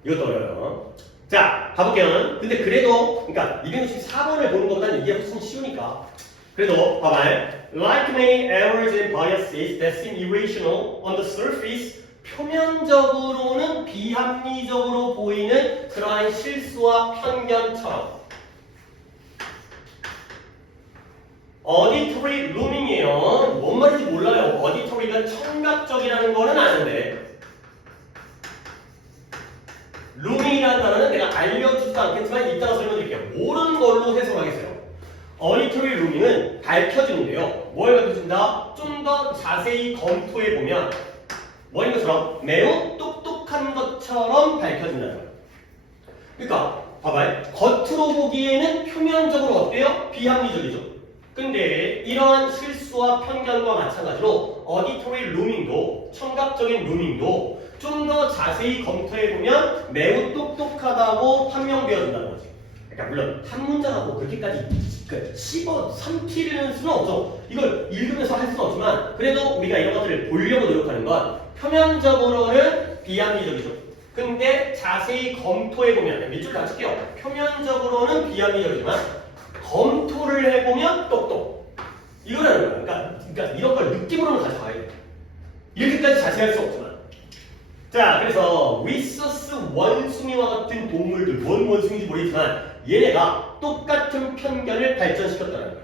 이것도 어려워요. 자, 가볼게요. 근데 그래도 그러니까 264번을 보는 것보다는 이게 훨씬 쉬우니까 그래도 봐봐요. Like many errors and biases that seem irrational on the surface 표면적으로는 비합리적으로 보이는 그러한 실수와 편견처럼 auditory looming이에요. 뭔 말인지 몰라요. auditory가 청각적이라는 거는 아는데 looming이라는 단어는 내가 알려주지도 않겠지만 이따가 설명드릴게요. 모르는 걸로 해석하겠어요. auditory looming은 밝혀지는데요. 뭘 밝혀준다? 좀 더 자세히 검토해보면 뭐인 것처럼 매우 똑똑한 것처럼 밝혀진다는 거예요. 그러니까 봐봐요. 겉으로 보기에는 표면적으로 어때요? 비합리적이죠. 근데 이러한 실수와 편견과 마찬가지로 어디토리 루밍도, 청각적인 루밍도 좀 더 자세히 검토해보면 매우 똑똑하다고 판명되어진다는 거지. 그러니까 물론 한 문장하고 그렇게까지 씹어 삼키려는 수는 없죠. 이걸 읽으면서 할 수는 없지만 그래도 우리가 이런 것들을 보려고 노력하는 건 표면적으로는 비합리적이죠. 근데 자세히 검토해보면 밑줄 다 칠게요. 표면적으로는 비합리적이지만 검토를 해보면 똑똑. 이거라는 거야. 그러니까 이런 걸 느낌으로는 가져가야 돼. 이렇게까지 자세할 수 없지만. 자, 그래서 리서스 원숭이와 같은 동물들, 뭔 원숭이인지 모르겠지만 얘네가 똑같은 편견을 발전시켰다는 거야.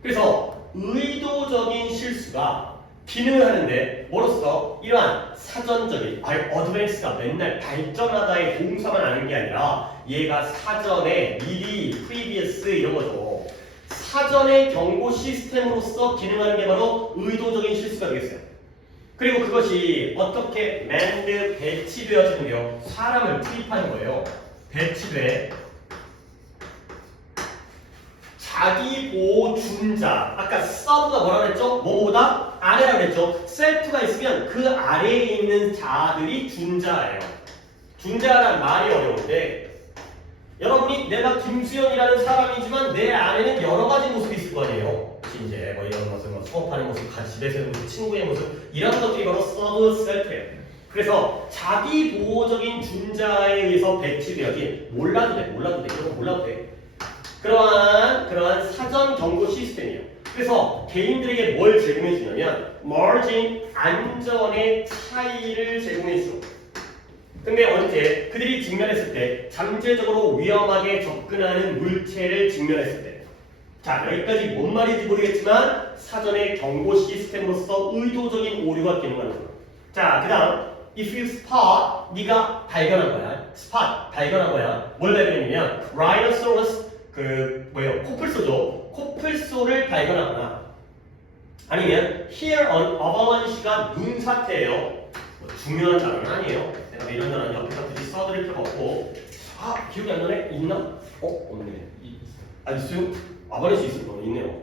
그래서 의도적인 실수가 기능을 하는데 뭐로써 이러한 사전적인 어드밴스가 맨날 발전하다의 동사만 아는 게 아니라 얘가 사전에 미리 previous 이런 거죠. 사전의 경고 시스템으로서 기능하는 게 바로 의도적인 실수가 되겠어요. 그리고 그것이 어떻게 manned 배치되어지는데요. 사람을 투입하는 거예요. 배치돼. 자기 보호 준자. 아까 서브가 뭐라 그랬죠? 뭐보다 아래라 그랬죠? 셀프가 있으면 그 아래에 있는 자들이 준자예요. 준자란 말이 어려운데 여러분이 내가 김수현이라는 사람이지만 내 안에는 여러 가지 모습이 있을 거 아니에요. 이제 뭐 이런 모습, 뭐 수업하는 모습, 같이 집에서 모습, 친구의 모습 이런 것들이 바로 서브 셀프예요. 그래서 자기 보호적인 준자에 의해서 배치되어진 몰라도 돼 이런 거 몰라도 돼. 그러한 사전 경고 시스템이에요. 그래서 개인들에게 뭘 제공해 주냐면 margin 안전의 차이를 제공해 주죠. 근데 언제 그들이 직면했을 때 잠재적으로 위험하게 접근하는 물체를 직면했을 때. 자, 여기까지 뭔 말인지 모르겠지만 사전의 경고 시스템으로서 의도적인 오류가 기능하는 거야. 자, 그다음 if you spot 네가 발견한 거야. spot 발견한 거야. 뭘 발견했냐면 rhinoceros 코뿔소죠. 코뿔소를 발견하거나 아니면 hear an avalanche가 눈사태예요. 뭐 중요한 단어는 아니에요. 내가 이런 단어는 옆에서 굳이 써드릴 필요가 없고 기억이 안 나네? 있나? 없네. 있어요? 아바레시 있을 거 있네요.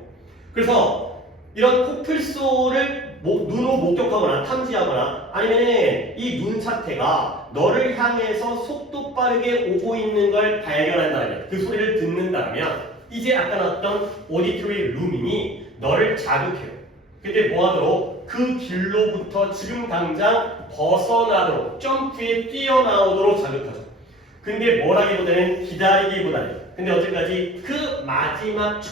그래서 이런 코뿔소를 눈으로 목격하거나 탐지하거나 아니면 이 눈사태가 너를 향해서 속도 빠르게 오고 있는 걸 발견한다면 그 소리를 듣는다면 이제 아까 나왔던 오디토리 루밍이 너를 자극해요. 근데 뭐하도록 그 길로부터 지금 당장 벗어나도록 점프에 뛰어나오도록 자극하죠. 근데 뭐라기보다는 기다리기보다는 근데 어제까지 그 마지막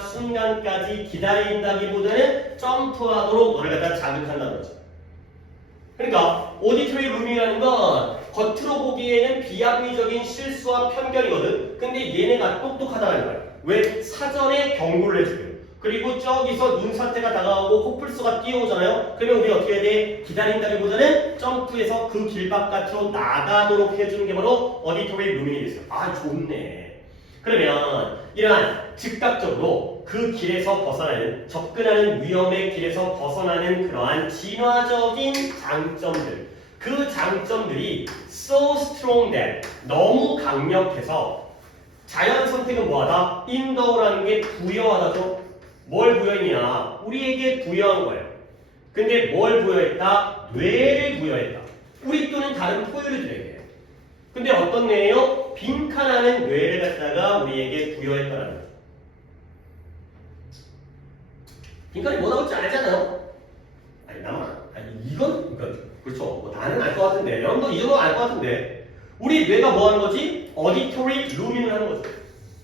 순간까지 기다린다기보다는 점프하도록 너를 갖다 자극한다는 거죠. 그러니까 오디토리 루밍이라는 건 겉으로 보기에는 비합리적인 실수와 편견이거든. 근데 얘네가 똑똑하다는 거야. 왜? 사전에 경고를 해줘요. 그리고 저기서 눈사태가 다가오고 코뿔소가 뛰어오잖아요. 그러면 우리 어떻게 해야 돼? 기다린다기보다는 점프해서 그 길 바깥으로 나가도록 해주는 게 바로 어디토리 루밍이 됐어요. 좋네. 그러면 이러한 즉각적으로 그 길에서 벗어나는 접근하는 위험의 길에서 벗어나는 그러한 진화적인 장점들 그 장점들이 so strong that 너무 강력해서 자연 선택은 뭐하다? 인도라는 게 부여하다죠. 뭘 부여했냐? 우리에게 부여한 거예요. 근데 뭘 부여했다? 뇌를 부여했다. 우리 또는 다른 포유류들에게. 근데 어떤 뇌예요? 빈칸하는 뇌를 갖다가 우리에게 부여했다는 거예요. 빈칸이 뭐 나올지 알잖아요. 이건 그렇죠. 뭐 나는 알 것 같은데 여러분도 이 정도 알 것 같은데 우리 뇌가 뭐 하는 거지? 어디토리 루밍을 하는 거죠.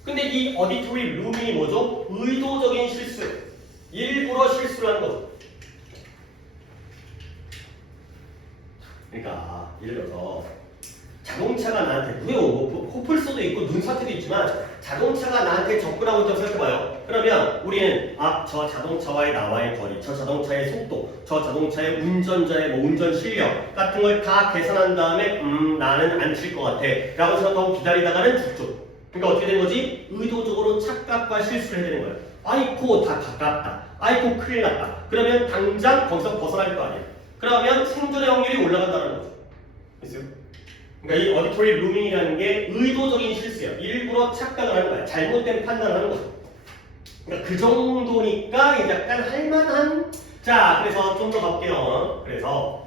근데 이 어디토리 루밍이 뭐죠? 의도적인 실수. 일부러 실수를 하는 거죠. 그러니까 예를 들어서 자동차가 나한테 코뿔소도 있고 눈사태도 있지만 자동차가 나한테 접근하고 있다고 생각해봐요. 그러면 우리는 저 자동차와의 나와의 거리, 저 자동차의 속도, 저 자동차의 운전자의 운전 실력 같은 걸 다 계산한 다음에 나는 안 칠 것 같아 라고 생각하고 기다리다가는 죽죠. 그러니까 어떻게 되는 거지? 의도적으로 착각과 실수를 해야 되는 거예요. 아이고 다 가깝다. 아이고 큰일 났다. 그러면 당장 거기서 벗어날 거 아니에요. 그러면 생존의 확률이 올라간다는 거죠. 됐어요? 그러니까 이 어디토리 루밍이라는 게 의도적인 실수야. 일부러 착각을 하는 거야. 잘못된 판단을 하는 거죠. 그러니까 그 정도니까 약간 할만한. 자, 그래서 좀 더 가볼게요. 그래서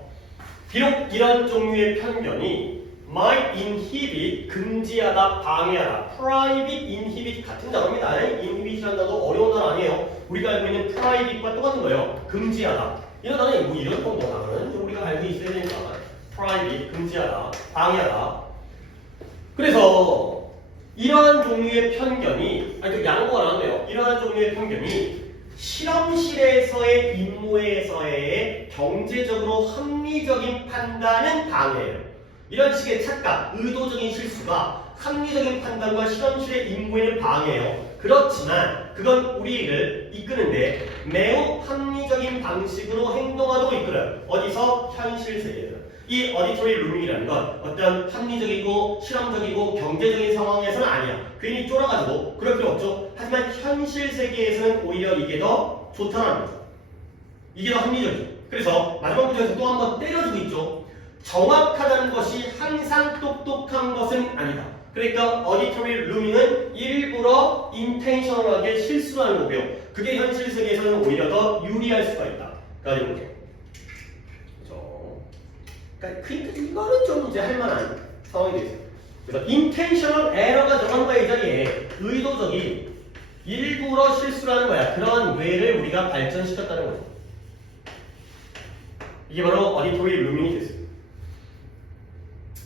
비록 이런 종류의 편견이 might inhibit 금지하다, 방해하다, private inhibit 같은 단어입니다. inhibit이라는 단어도 어려운 단어 아니에요. 우리가 알고 있는 private과 똑같은 거예요. 금지하다. 이런 단어는 뭐 이런 정도 단어는 좀 우리가 알고 있어야 되니까 private 금지하다, 방해하다. 그래서 이러한 종류의 편견이 아니 그 양보가 나왔네요. 이러한 종류의 편견이 실험실에서의 임무에서의 경제적으로 합리적인 판단은 방해예요. 이런 식의 착각, 의도적인 실수가 합리적인 판단과 실험실의 임무에는 방해예요. 그렇지만 그건 우리를 이끄는데 매우 합리적인 방식으로 행동하도록 이끌어요. 어디서? 현실 세계에서. 이 어디토리 루밍이라는 건 어떤 합리적이고 실험적이고 경제적인 상황에서는 아니야. 괜히 쫄아가지고 그럴 필요 없죠. 하지만 현실 세계에서는 오히려 이게 더 좋다는 거죠. 이게 더 합리적이죠. 그래서 마지막 문제에서 또 한 번 때려주고 있죠. 정확하다는 것이 항상 똑똑한 것은 아니다. 그러니까 어디토리 루밍은 일부러 인텐셔널하게 실수하는 거고요. 그게 현실 세계에서는 오히려 더 유리할 수가 있다. 그러니까 그러니까 이거는 좀 이제 할만한 상황이 되겠어요. 그래서 intentional error가 들어간 거야. 이 자리에 의도적인 일부러 실수를 하는 거야. 그런 뇌를 우리가 발전시켰다는 거죠. 이게 바로 어디토리 루밍이 됐어요.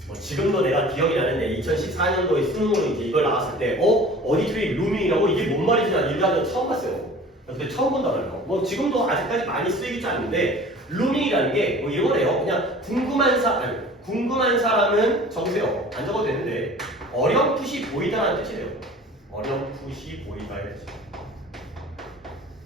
뭐 지금도 내가 기억이 나는데 2014년도에 수능으로 이제 이걸 나왔을 때 어디토리 루밍이라고 이게 뭔 말이지? 난 일하면 처음 봤어요. 근데 처음 본다고요. 뭐 지금도 아직까지 많이 쓰이지 않는데 루밍이라는 게 뭐 이런 거래요. 그냥 궁금한 사람은 적으세요. 안 적어도 되는데 어렴풋이 보이다라는 뜻이래요. 어렴풋이 보이다의 뜻.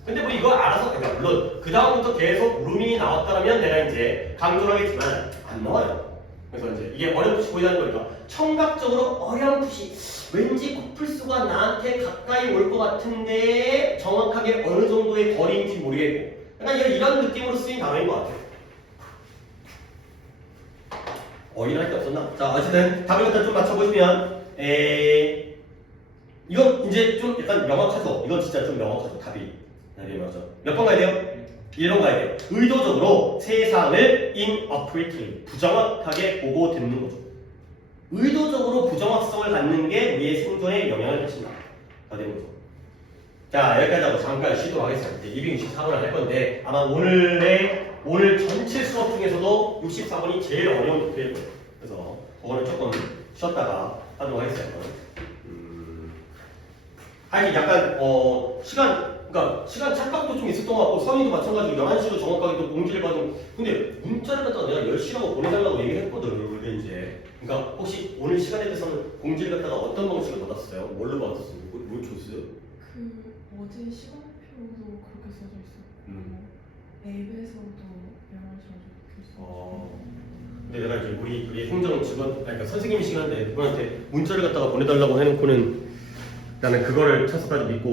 근데 뭐 이거 알아서 그러니까 물론 그 다음부터 계속 루밍이 나왔다면 내가 이제 강조를 하겠지만 안 나와요. 그래서 이제 이게 어렴풋이 보이다는 거니까 청각적으로 어렴풋이 왠지 코뿔소가 나한테 가까이 올 것 같은데 정확하게 어느 정도의 거리인지 모르겠고 약간 이런 느낌으로 쓰인 단어인 것 같아요. 어린할 게 없었나? 자, 어쨌든 답을 갖다 좀 맞춰보시면 이건 이제 좀 약간 명확하죠? 이건 진짜 좀 명확하죠? 답이 몇 번 가야 돼요? 1번 가야 돼요. 의도적으로 세상을 inappropriately 부정확하게 보고 듣는 거죠. 의도적으로 부정확성을 갖는 게 우리의 생존에 영향을 미친다. 다 되는 거죠. 자, 여기까지 하고 잠깐 쉬도록 하겠습니다. 이제 264번을 할 건데 아마 오늘 전체 수업 중에서도 64번이 제일 어려운 토픽일 거예요. 그래서 그거는 조금 쉬었다가 하도록 하겠습니다. 하여튼 약간 시간 착각도 좀 있었던 것 같고 선의도 마찬가지로 11시로 정확하게 또 공지를 받은 근데 문자를 갖다가 내가 10시라고 보내달라고 얘기를 했거든. 근데 이제 그러니까 혹시 오늘 시간에 대해서는 공지를 갖다가 어떤 방식으로 받았어요? 뭘로 받았어요? 뭘 줬어요? 어제 시간표도 그렇게 써져 있었고 앱에서도 11시간 적혀 근데 내가 이제 우리 행정 직원 그러니까 선생님이 시간인데 그분한테 문자를 갖다가 보내달라고 해놓고는 나는 그거를 찬스까지 믿고